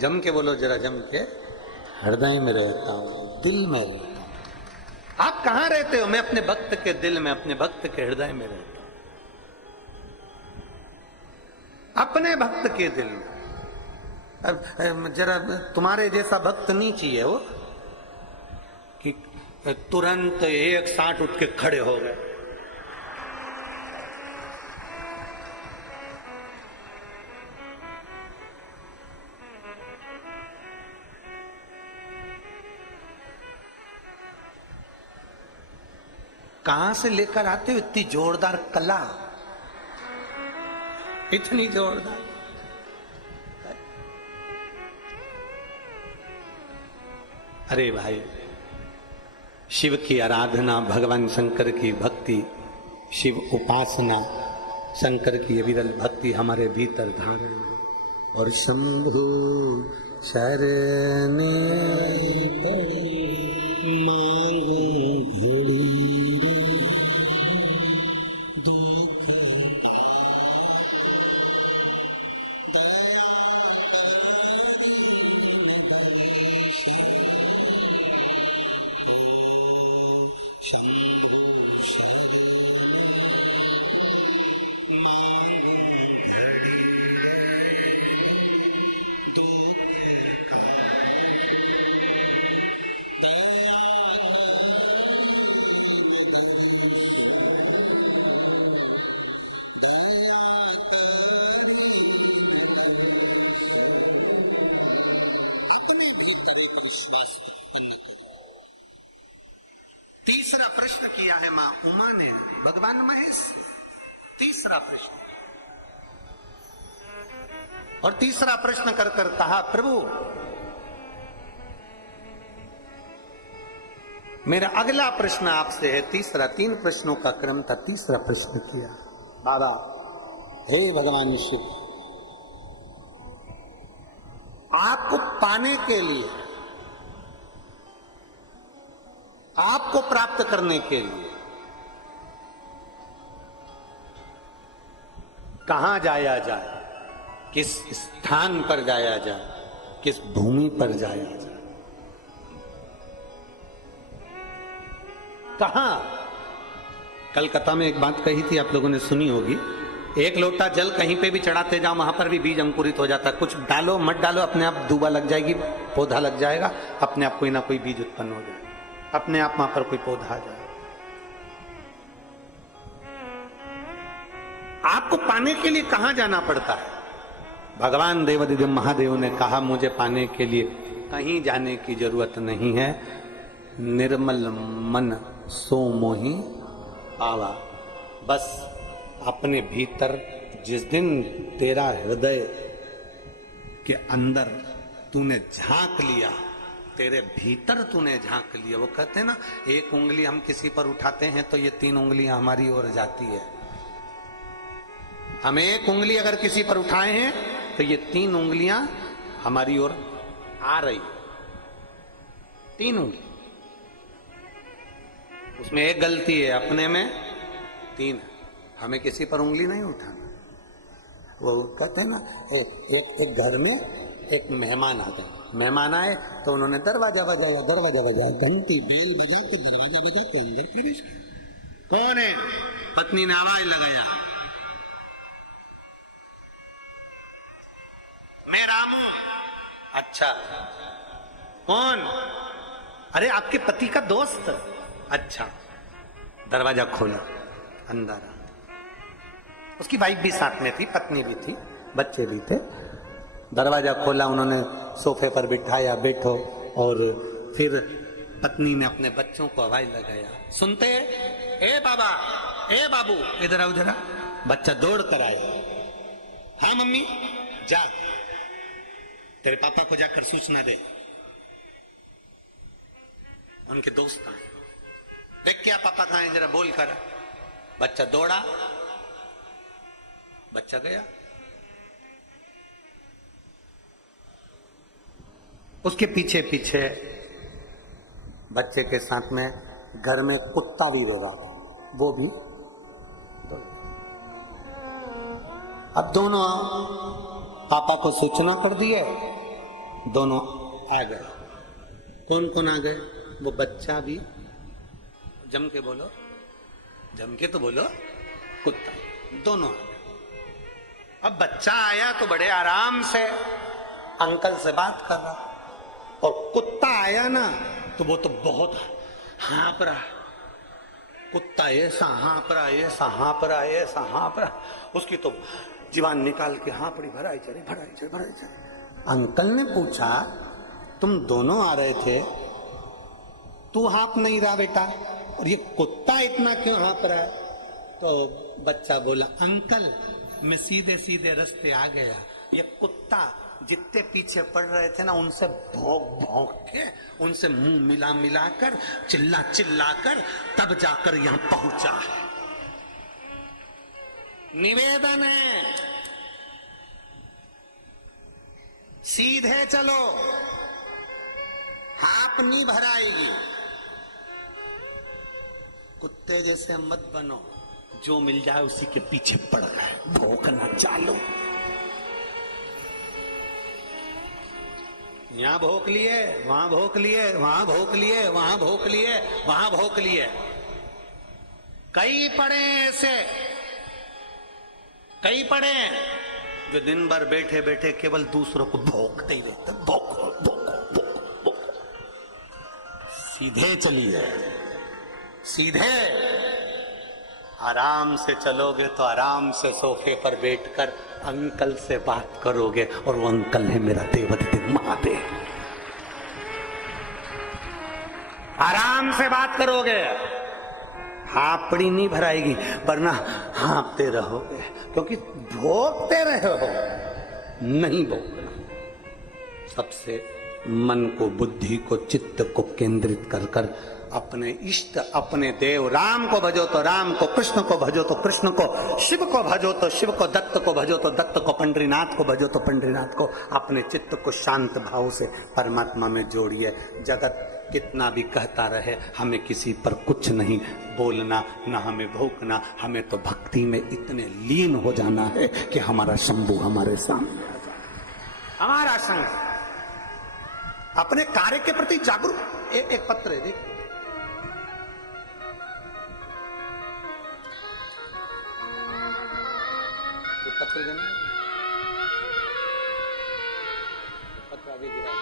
जम के बोलो जरा, जम के, हृदय में रहता हूं, दिल में रहता हूं। आप कहां रहते हो, मैं अपने भक्त के दिल में, अपने भक्त के हृदय में रहता हूं, अपने भक्त के दिल में। अब जरा तुम्हारे जैसा भक्त नहीं चाहिए वो कि तुरंत 1 उठ के खड़े हो गए। कहां से लेकर आते हो इतनी जोरदार कला, इतनी जोरदार। अरे भाई शिव की आराधना, भगवान शंकर की भक्ति, शिव उपासना, शंकर की विरल भक्ति हमारे भीतर धारण और शंभु शरण मांगू घड़ी तीसरा प्रश्न किया है मां उमा ने भगवान महेश। तीसरा प्रश्न, और तीसरा प्रश्न कर कर कहा, प्रभु मेरा अगला प्रश्न आपसे है। तीसरा, 3 प्रश्नों का क्रम था, तीसरा प्रश्न किया, बाबा हे भगवान शिव, आपको पाने के लिए, आपको प्राप्त करने के लिए कहां जाया जाए, किस स्थान पर जाया जाए, किस भूमि पर जाया जाए, कहां? कलकत्ता में एक बात कही थी, आप लोगों ने सुनी होगी, 1 लोटा जल कहीं पे भी चढ़ाते जाओ, वहां पर भी बीज अंकुरित हो जाता है। कुछ डालो मत डालो, अपने आप दूबा लग जाएगी, पौधा लग जाएगा, अपने आप कोई ना कोई बीज उत्पन्न हो जाएगा, अपने आप वहां पर कोई पौधा आ जाए। आपको पाने के लिए कहां जाना पड़ता है? भगवान देवादिदेव महादेव ने कहा, मुझे पाने के लिए कहीं जाने की जरूरत नहीं है, निर्मल मन सो मोहि पावा। बस अपने भीतर, जिस दिन तेरा हृदय के अंदर तूने झांक लिया, तेरे भीतर तूने झांक लिया, वो कहते हैं ना, 1 उंगली हम किसी पर उठाते हैं तो ये 3 उंगलियां हमारी ओर जाती है। हम 1 उंगली अगर किसी पर उठाए हैं तो ये 3 उंगलियां हमारी ओर आ रही, 3 उंगली। उसमें 1 गलती है, अपने में 3 है, हमें किसी पर उंगली नहीं उठाना। वो कहते हैं ना, एक घर में एक मेहमान आ गए, मेहमान आए तो उन्होंने दरवाजा बजाया, घंटी बेल बजा के दरवाजा बजा के अंदर प्रवेश किया। कौन है? पत्नी ने आवाज लगाया, मैं रामू। अच्छा, कौन? अरे आपके पति का दोस्त। अच्छा, दरवाजा खोला, अंदर आ। उसकी वाइफ भी साथ में थी, पत्नी भी थी, बच्चे भी थे। दरवाजा खोला, उन्होंने सोफे पर बिठाया, बैठो, और फिर पत्नी ने अपने बच्चों को आवाज लगाया, सुनते? ए बाबा, ए बाबू, इधर आओ जरा। बच्चा दौड़ कर आया, हाँ मम्मी, जा तेरे पापा को जाकर सूचना दे, उनके दोस्त आए, देख क्या पापा कहां है, जरा बोल कर। बच्चा दौड़ा, बच्चा गया। उसके पीछे पीछे बच्चे के साथ में घर में कुत्ता भी रहेगा, वो भी। अब दोनों पापा को सूचना कर दिए, दोनों आ गए। कौन कौन आ गए? वो बच्चा भी, जम के बोलो, जम के तो बोलो, कुत्ता, दोनों आ गए। अब बच्चा आया तो बड़े आराम से अंकल से बात कर रहा, और कुत्ता आया ना तो वो तो बहुत हाँप रहा। कुत्ता ऐसा हाँप रहा, ऐसा हाँप रहा, ऐसा हाँप रहा, उसकी तो जीवान निकाल के हाँपड़ी भराई चले, भराई चले, भराई चले। अंकल ने पूछा, तुम दोनों आ रहे थे, तू हाँप नहीं रहा बेटा, और ये कुत्ता इतना क्यों हाँप रहा है? तो बच्चा बोला, अंकल मैं सीधे सीधे रास्ते आ गया, ये कुत्ता जितने पीछे पड़ रहे थे ना, उनसे भौंक भौंक के, उनसे मुंह मिला मिलाकर, चिल्ला चिल्लाकर तब जाकर यहां पहुंचा है। निवेदन है, सीधे चलो, हाथ नहीं भराएगी। कुत्ते जैसे मत बनो, जो मिल जाए उसी के पीछे पड़ रहा है, भौंकना चालू। यहां भौंक लिए, वहां भौंक लिए, वहां भौंक लिए, वहां भौंक लिए, वहां भौंक लिए। कई पड़े ऐसे, कई पड़े जो दिन भर बैठे बैठे केवल दूसरों को भौंकते ही रहते। भौंको भौंको भौंको भौंको। सीधे चलिए, सीधे। आराम से चलोगे तो आराम से सोफे पर बैठकर अंकल से बात करोगे, और वो अंकल है मेरा देवाधिदेव महादेव। आराम से बात करोगे, हापड़ी नहीं भराएगी, वरना हाँपते रहोगे, क्योंकि भोगते रहे हो। नहीं भोगना, सबसे मन को, बुद्धि को, चित्त को केंद्रित कर कर अपने इष्ट, अपने देव राम को भजो तो राम को, कृष्ण को भजो तो कृष्ण को, शिव को भजो तो शिव को, दत्त को भजो तो दत्त को, पंडरीनाथ को भजो तो पंडरीनाथ को। अपने चित्त को शांत भाव से परमात्मा में जोड़िए। जगत कितना भी कहता रहे, हमें किसी पर कुछ नहीं बोलना, न हमें भोंकना। हमें तो भक्ति में इतने लीन हो जाना है कि हमारा शंभू हमारे सामने आ जाए, हमारा संग। अपने कार्य के प्रति जागरूक। एक पत्र है, देखिए, पत्र देना, पत्र आगे गिरा,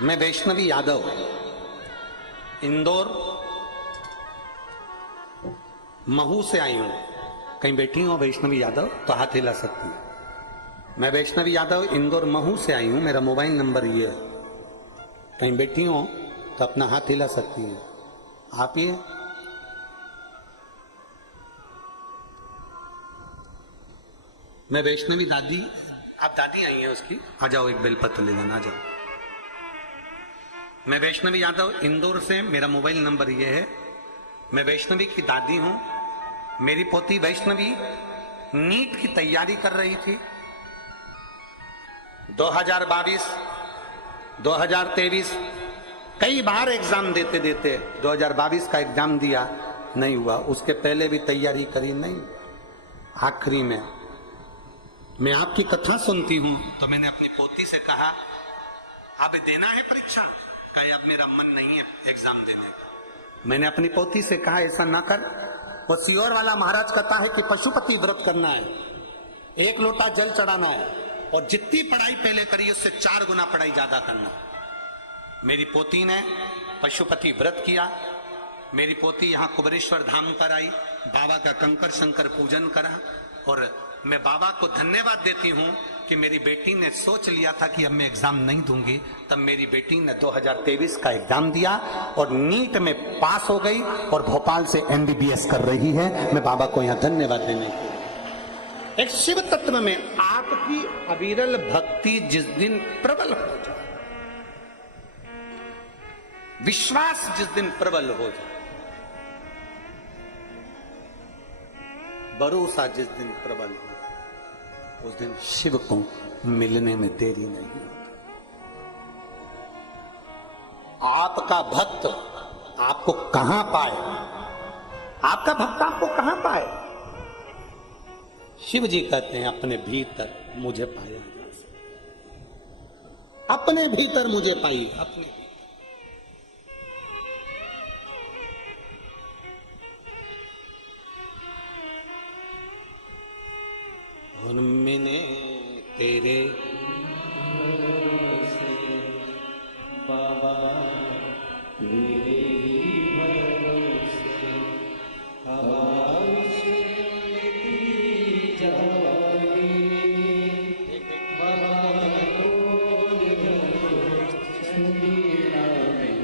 मैं वैष्णवी यादव, इंदौर महू से आई हूं। कहीं बैठी हो वैष्णवी यादव तो हाथ हिला सकती है। मैं वैष्णवी यादव इंदौर महू से आई हूं, मेरा मोबाइल नंबर ये है। कहीं बैठी हो तो अपना हाथ हिला सकती है। आप ही है? मैं वैष्णवी दादी, आप दादी आई हैं उसकी, आ जाओ, एक बेलपत्र ले जाना, आ जाओ। मैं वैष्णवी यादव इंदौर से, मेरा मोबाइल नंबर ये है। मैं वैष्णवी की दादी हूं। मेरी पोती वैष्णवी नीट की तैयारी कर रही थी। 2022, 2023 कई बार एग्जाम देते देते 2022 का एग्जाम दिया, नहीं हुआ। उसके पहले भी तैयारी करी, नहीं। आखिरी में मैं आपकी कथा सुनती हूं तो मैंने अपनी पोती से कहा, अब देना है परीक्षा? कहा, अब मेरा मन नहीं है एग्जाम देने का। मैंने अपनी पोती से कहा, ऐसा ना कर। वो सियोर वाला महाराज कहता है कि पशुपति व्रत करना है, 1 लोटा जल चढ़ाना है, और जितनी पढ़ाई पहले करी उससे 4 गुना पढ़ाई ज्यादा करना। मेरी पोती ने पशुपति व्रत किया। मेरी पोती यहाँ कुबरेश्वर धाम पर आई, बाबा का कंकर शंकर पूजन करा, और मैं बाबा को धन्यवाद देती हूँ कि मेरी बेटी ने सोच लिया था कि अब मैं एग्जाम नहीं दूंगी। तब मेरी बेटी ने 2023 का एग्जाम दिया और नीट में पास हो गई, और भोपाल से MBBS कर रही है। मैं बाबा को यहाँ धन्यवाद देने की। एक शिव तत्व में आपकी अविरल भक्ति जिस दिन प्रबल हो जाए, विश्वास जिस दिन प्रबल हो जाए, भरोसा जिस दिन प्रबल हो, उस दिन शिव को मिलने में देरी नहीं होती। आपका भक्त आपको कहां पाए? आपका भक्त आपको कहां पाए? शिव जी कहते हैं, अपने भीतर मुझे पाया जा सकता, अपने भीतर मुझे पाइए, अपने और मैंने तेरे से बाबा मेरे भरोसे आवाज़ लेती जाएगी बाबा रोज संगीना में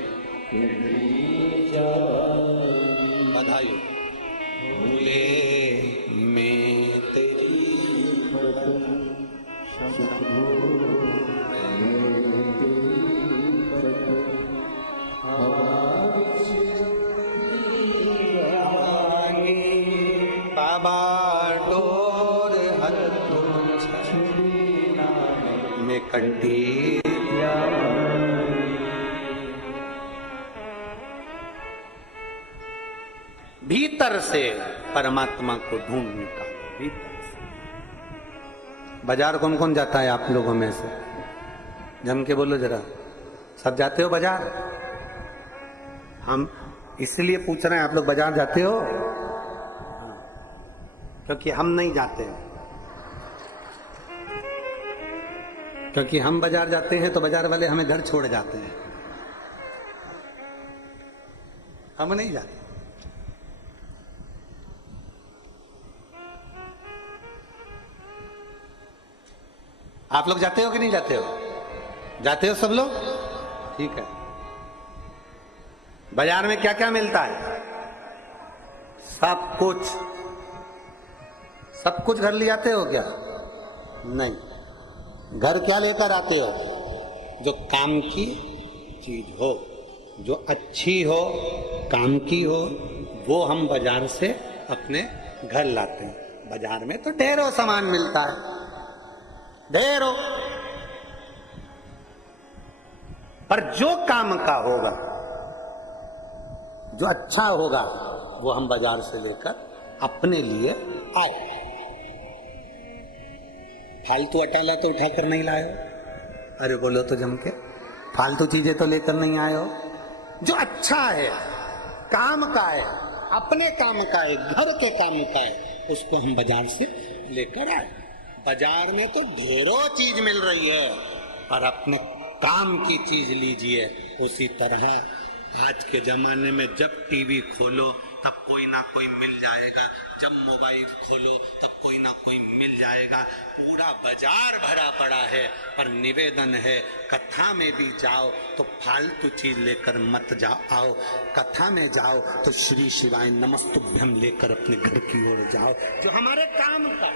बाबा डोर हर में कंठी भीतर से परमात्मा को ढूंढ निकालो, भीतर से। बाजार कौन कौन जाता है आप लोगों में से? जम के बोलो जरा, सब जाते हो बाजार? हम इसलिए पूछ रहे हैं, आप लोग बाजार जाते हो? क्योंकि हम नहीं जाते हैं। क्योंकि हम बाजार जाते हैं तो बाजार वाले हमें घर छोड़ जाते हैं, हम नहीं जाते। आप लोग जाते हो कि नहीं जाते हो? जाते हो सब लोग? ठीक है। बाजार में क्या क्या मिलता है? सब कुछ। सब कुछ घर ले आते हो क्या? नहीं। घर क्या लेकर आते हो? जो काम की चीज हो, जो अच्छी हो, काम की हो, वो हम बाजार से अपने घर लाते हैं। बाजार में तो ढेरों सामान मिलता है, ढेरों। पर जो काम का होगा, जो अच्छा होगा, वो हम बाजार से लेकर अपने लिए आओ। फालतू अटाला तो उठाकर नहीं लाए हो? अरे बोलो तो जम के, फालतू चीजें तो लेकर नहीं आए हो। जो अच्छा है, काम का है, अपने काम का है, घर के काम का है, उसको हम बाजार से लेकर आए। बाजार में तो ढेरों चीज मिल रही है, पर अपने काम की चीज लीजिए। उसी तरह आज के जमाने में जब टीवी खोलो तब कोई ना कोई मिल जाएगा, जब मोबाइल खोलो तब कोई ना कोई मिल जाएगा। पूरा बाजार भरा पड़ा है। पर निवेदन है, कथा में भी जाओ तो फालतू चीज लेकर मत जाओ। आओ कथा में जाओ तो श्री शिवाय नमस्तुभ्यम लेकर अपने घर की ओर जाओ, जो हमारे काम का,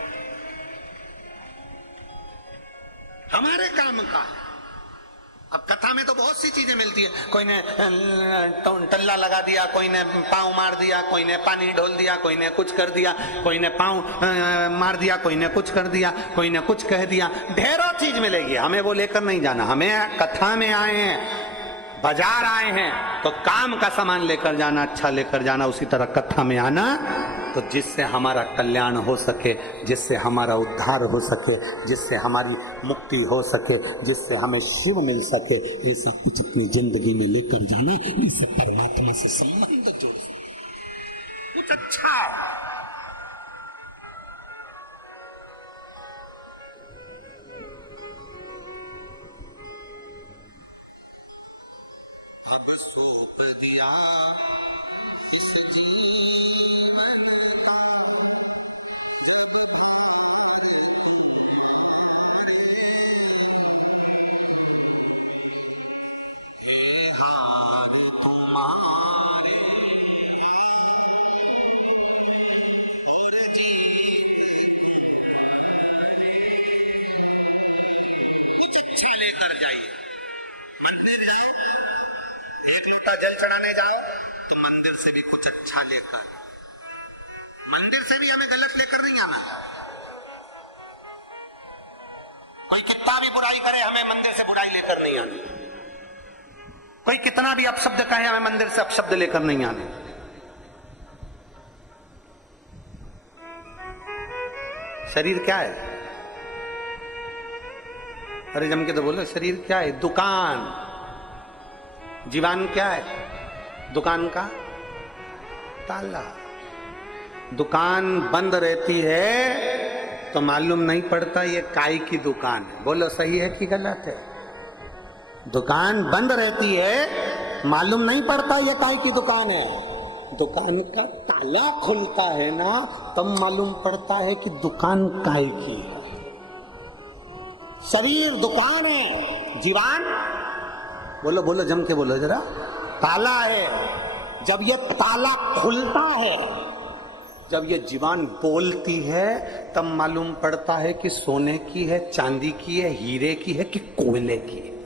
हमारे काम का। अब कथा में तो बहुत सी चीजें मिलती है। कोई ने टल्ला लगा दिया, कोई ने पांव मार दिया, कोई ने पानी ढोल दिया, कोई ने कुछ कर दिया, कोई ने पांव मार दिया, कोई ने कुछ कर दिया, कोई ने कुछ कह दिया। ढेरों चीज मिलेगी, हमें वो लेकर नहीं जाना। हमें कथा में आए हैं, बाजार आए हैं, तो काम का सामान लेकर जाना, अच्छा लेकर जाना। उसी तरह कथा में आना, तो जिससे हमारा कल्याण हो सके, जिससे हमारा उद्धार हो सके, जिससे हमारी मुक्ति हो सके, जिससे हमें शिव मिल सके, ये सब कुछ अपनी जिंदगी में लेकर जाना। इससे परमात्मा से संबंध जोड़, कुछ अच्छा। अब सौंप दिया लेकर जाइए। मंदिर है, एक लोटा जल चढ़ाने जाओ तो मंदिर से भी कुछ अच्छा लेकर, मंदिर से भी हमें गलत लेकर नहीं आना। कोई कितना भी बुराई करे, हमें मंदिर से बुराई लेकर नहीं आनी। कोई कितना भी अपशब्द कहे, हमें मंदिर से अपशब्द लेकर नहीं आने। शरीर क्या है? अरे जम के तो बोलो, शरीर क्या है? दुकान। जीवन क्या है? दुकान का ताला। दुकान बंद रहती है तो मालूम नहीं पड़ता ये काय की दुकान है। बोलो सही है कि गलत है? दुकान बंद रहती है, मालूम नहीं पड़ता ये काय की दुकान है। दुकान का ताला खुलता है ना, तब मालूम पड़ता है कि दुकान काय की है। शरीर दुकान है, जीवन बोलो बोलो जम के बोलो जरा, ताला है। जब ये ताला खुलता है, जब ये जीवान बोलती है, तब मालूम पड़ता है कि सोने की है, चांदी की है, हीरे की है कि कोयले की है।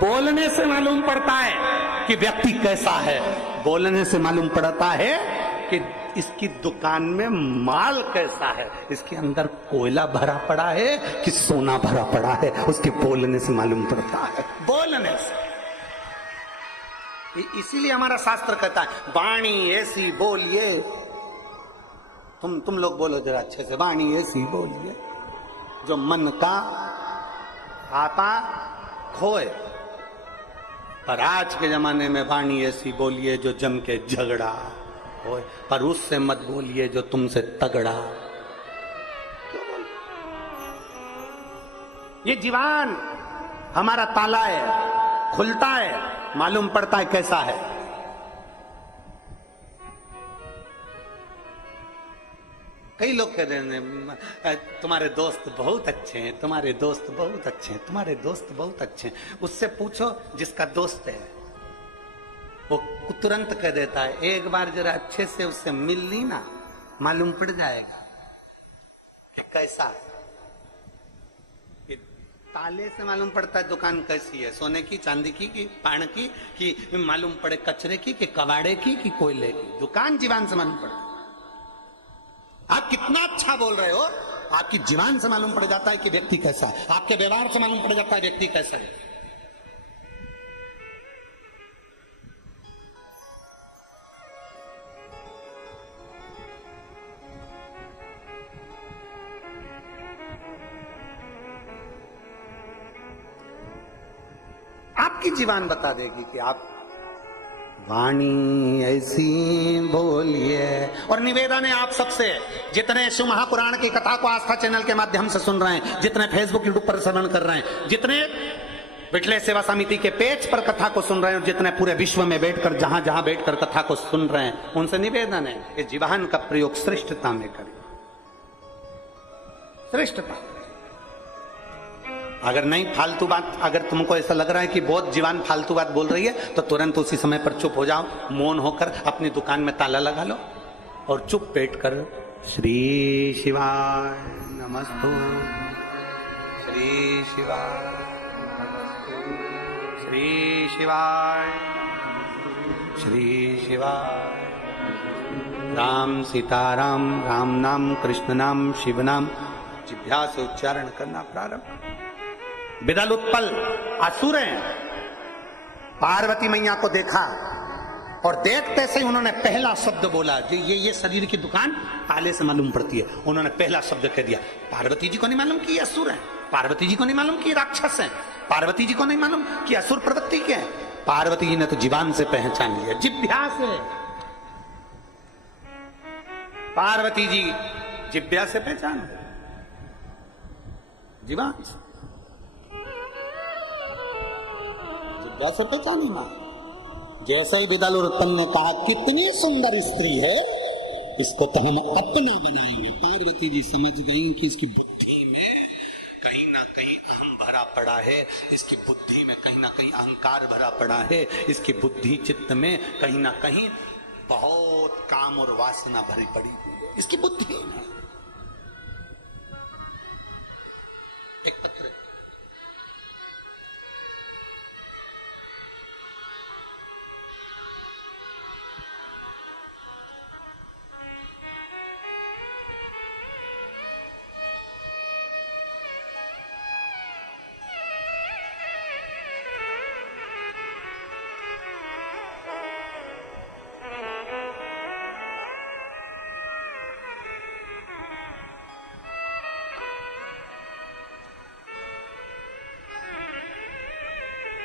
बोलने से मालूम पड़ता है कि व्यक्ति कैसा है। बोलने से मालूम पड़ता है कि इसकी दुकान में माल कैसा है, इसके अंदर कोयला भरा पड़ा है कि सोना भरा पड़ा है, उसके बोलने से मालूम पड़ता है, बोलने से। इसीलिए हमारा शास्त्र कहता है वाणी ऐसी बोलिए, तुम लोग बोलो जरा अच्छे से, वाणी ऐसी बोलिए जो मन का आपा खोए। पर आज के जमाने में वाणी ऐसी बोलिए जो जम के झगड़ा होए, पर उससे मत बोलिए जो तुमसे तगड़ा। ये जीवान हमारा ताला है, खुलता है, मालूम पड़ता है कैसा है। कई लोग कह रहे हैं तुम्हारे दोस्त बहुत अच्छे हैं, तुम्हारे दोस्त बहुत अच्छे हैं, तुम्हारे दोस्त बहुत अच्छे हैं। उससे पूछो जिसका दोस्त है, वो तुरंत कह देता है एक बार जरा अच्छे से उससे मिल ली ना, मालूम पड़ जाएगा कि कैसा है। ताले से मालूम पड़ता है दुकान कैसी है, सोने की, चांदी की, कि पान की, कि मालूम पड़े कचरे की, कि कबाड़े की, कि कोयले की। दुकान जीवान से मालूम पड़ता है। आप कितना अच्छा बोल रहे हो, आपकी जीवान से मालूम पड़ जाता है कि व्यक्ति कैसा है, आपके व्यवहार से मालूम पड़ जाता है व्यक्ति कैसा है। आपकी जीवान बता देगी कि आप वाणी ऐसी बोलिए। और निवेदन है आप सबसे, जितने शिव महापुराण की कथा को आस्था चैनल के माध्यम से सुन रहे हैं, जितने फेसबुक यूट्यूब पर श्रवण कर रहे हैं, जितने विठले सेवा समिति के पेज पर कथा को सुन रहे हैं, जितने पूरे विश्व में बैठकर जहां जहां बैठकर कथा को सुन रहे हैं, उनसे निवेदन है कि जीवान का प्रयोग श्रेष्ठता में करें, श्रेष्ठता। अगर नहीं फालतू बात, अगर तुमको ऐसा लग रहा है कि बहुत जीवान फालतू बात बोल रही है, तो तुरंत उसी समय पर चुप हो जाओ, मौन होकर अपनी दुकान में ताला लगा लो और चुप बैठकर श्री शिवाय नमस्तु, श्री शिवाय नमस्तु, श्री शिवाय, श्री शिवाय। राम सीताराम, राम नाम, कृष्ण नाम, शिव नाम जिह्वा से उच्चारण करना प्रारंभ। बिदल उत्पल असुर हैं, पार्वती मैया को देखा और देखते से उन्होंने पहला शब्द बोला, ये शरीर की दुकान ताले से मालूम पड़ती है, उन्होंने पहला शब्द कह दिया। पार्वती जी को नहीं मालूम कि ये असुर है, पार्वती जी को नहीं मालूम कि राक्षस है, पार्वती जी को नहीं मालूम कि असुर प्रवृत्ति के है। पार्वती जी ने तो जीवान से पहचान लिया, जिह्वा से। पार्वती जी जिह्वा से पहचान, जीवान से, जैसे पहचानी मां। जैसे ही बिदल उत्पन्न ने कहा कितनी सुंदर स्त्री है, इसको तो हम अपना बनाएंगे। पार्वती जी समझ गई कि इसकी बुद्धि में कहीं ना कहीं अहम भरा पड़ा है, इसकी बुद्धि में कहीं ना कहीं अहंकार भरा पड़ा है, इसकी बुद्धि चित्त में कहीं ना कहीं बहुत काम और वासना भरी पड़ी हुई है इसकी बुद्धि में। एक पत्र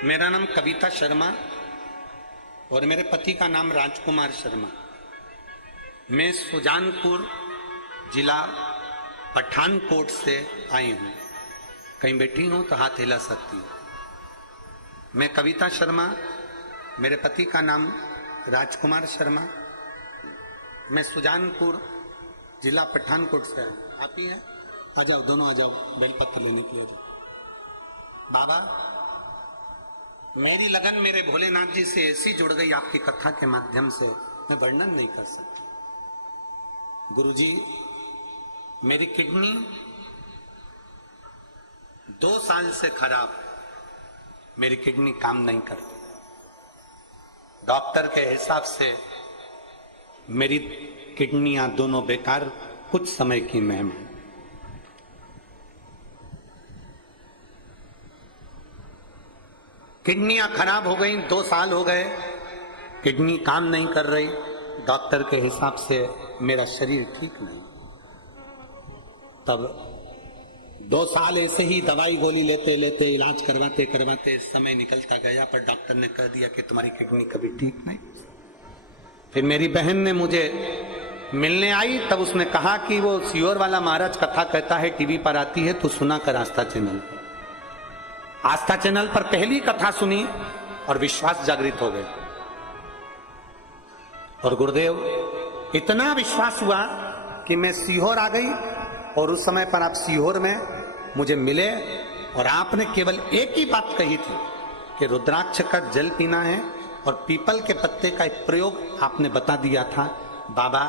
मेरा नाम कविता शर्मा और मेरे पति का नाम राजकुमार शर्मा। मैं सुजानपुर जिला पठानकोट से आई हूँ। कहीं बैठी हूँ तो हाथ हिला सकती हूँ। मैं कविता शर्मा, मेरे पति का नाम राजकुमार शर्मा। मैं सुजानपुर जिला पठानकोट से आई। आप ही हैं? आ जाओ, दोनों आ जाओ बेलपत्र लेने के लिए। बाबा, मेरी लगन मेरे भोलेनाथ जी से ऐसी जुड़ गई आपकी कथा के माध्यम से, मैं वर्णन नहीं कर सकता। गुरुजी, मेरी किडनी 2 साल से खराब, मेरी किडनी काम नहीं करती। डॉक्टर के हिसाब से मेरी किडनियां दोनों बेकार, कुछ समय की मेहमान। किडनियां खराब हो गई, 2 साल हो गए, किडनी काम नहीं कर रही, डॉक्टर के हिसाब से मेरा शरीर ठीक नहीं। तब 2 साल ऐसे ही दवाई गोली लेते लेते इलाज करवाते करवाते समय निकलता गया, पर डॉक्टर ने कह दिया कि तुम्हारी किडनी कभी ठीक नहीं। फिर मेरी बहन ने मुझे मिलने आई, तब उसने कहा कि वो सीहोर वाला महाराज कथा कहता है, टीवी पर आती है, तो सुना कर आस्था चैनल पर। आस्था चैनल पर पहली कथा सुनी और विश्वास जागृत हो गया। और गुरुदेव इतना विश्वास हुआ कि मैं सीहोर आ गई, और उस समय पर आप सीहोर में मुझे मिले और आपने केवल एक ही बात कही थी कि रुद्राक्ष का जल पीना है और पीपल के पत्ते का एक प्रयोग आपने बता दिया था। बाबा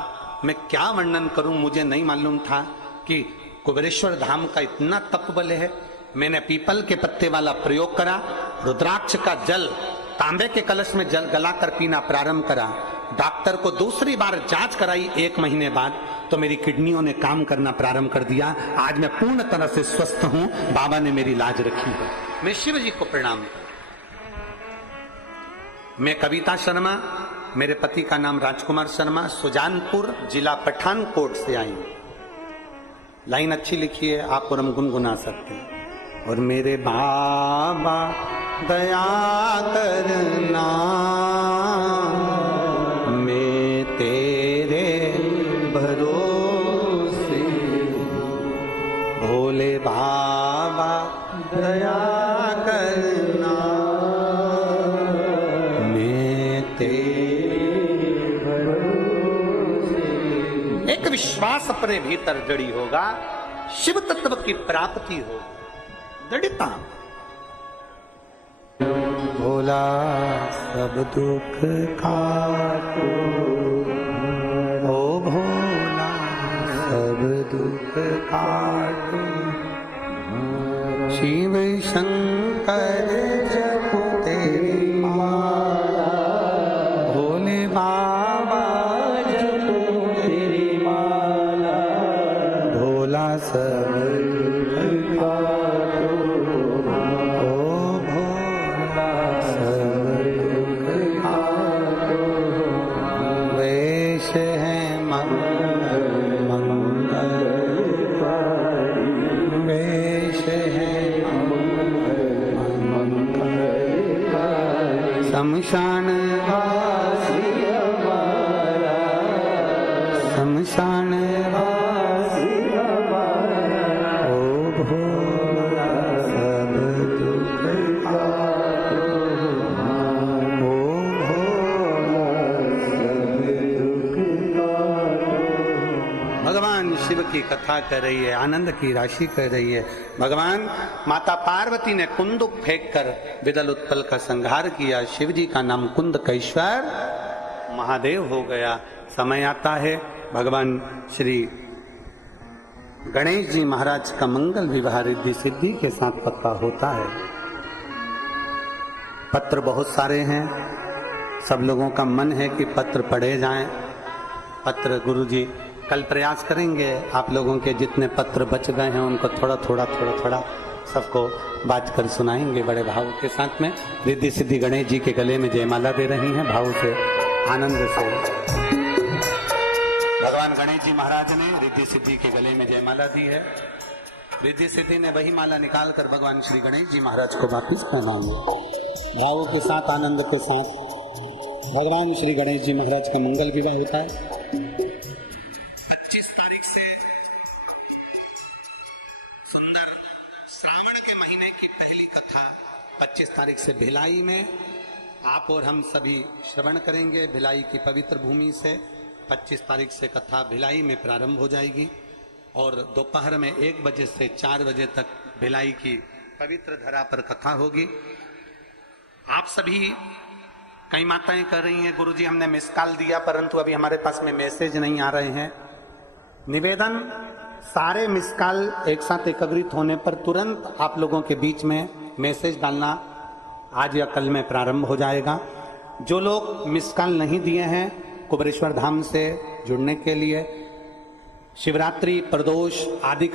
मैं क्या वर्णन करूं, मुझे नहीं मालूम था कि कुबेरेश्वर धाम का इतना तप बल है। मैंने पीपल के पत्ते वाला प्रयोग करा, रुद्राक्ष का जल तांबे के कलश में जल गलाकर पीना प्रारंभ करा। डॉक्टर को दूसरी बार जांच कराई 1 महीने बाद, तो मेरी किडनियों ने काम करना प्रारंभ कर दिया। आज मैं पूर्ण तरह से स्वस्थ हूं, बाबा ने मेरी लाज रखी है। मैं शिव जी को प्रणाम करता। मैं कविता शर्मा, मेरे पति का नाम राजकुमार शर्मा, सुजानपुर जिला पठानकोट से आई। लाइन अच्छी लिखी है, आप और हम गुनगुना सकते हैं। और मेरे बाबा दया करना, मैं तेरे भरोसे, भोले बाबा दया करना, मैं तेरे भरोसे। एक विश्वास अपने भीतर जड़ी होगा, शिव तत्व की प्राप्ति हो, दृढ़ता। भोला सब दुख काटो, ओ भोला सब दुख काटो, शिव शंकर जपो तेरी माला, भोले बाबा जपो तेरी माला, भोला सब दुख काटो, ओ भोला सब दुख काटो। वेश है मंगल वेश है शमशान वासी हमारा, शमशान वासी हमारा, ओ भोला सब दुख काटो, ओ भोला सब दुख काटो। भगवान शिव की कथा कर रही है, आनंद की राशि कर रही है। भगवान माता पार्वती ने कुंदुक फेंक कर विदल उत्पल का संहार किया। शिव जी का नाम कुंदकेश्वर महादेव हो गया। समय आता है भगवान श्री गणेश जी महाराज का मंगल विवाह रिद्धि सिद्धि के साथ पक्का होता है। पत्र बहुत सारे हैं, सब लोगों का मन है कि पत्र पढ़े जाएं। पत्र गुरुजी कल प्रयास करेंगे, आप लोगों के जितने पत्र बच गए हैं उनको थोड़ा थोड़ा सबको बात कर सुनाएंगे बड़े भाव के साथ में। रिद्धि सिद्धि गणेश जी के गले में जयमाला दे रही हैं भाव से, आनंद से। भगवान गणेश जी महाराज ने रिद्धि सिद्धि के गले में जयमाला दी है। रिद्धि सिद्धि ने वही माला निकाल कर भगवान श्री गणेश जी महाराज को वापिस पहना लिया। भाव के साथ, आनंद के साथ भगवान श्री गणेश जी महाराज का मंगल विवाह होता है। 25 तारीख से सुंदर श्रावण के महीने की पहली कथा 25 तारीख से भिलाई में आप और हम सभी श्रवण करेंगे। भिलाई की पवित्र भूमि से 25 तारीख से कथा भिलाई में प्रारंभ हो जाएगी और दोपहर में 1 बजे से 4 बजे तक भिलाई की पवित्र धरा पर कथा होगी। आप सभी, कई माताएं कर रही हैं गुरुजी हमने मिस कॉल दिया परंतु अभी हमारे पास में मैसेज नहीं आ रहे हैं। निवेदन, सारे मिस कॉल एक साथ एकत्रित होने पर तुरंत आप लोगों के बीच में मैसेज डालना आज या कल में प्रारंभ हो जाएगा। जो लोग मिस कॉल नहीं दिए हैं, कुबेरेश्वर धाम से जुड़ने के लिए। शिवरात्रि, प्रदोष आदि का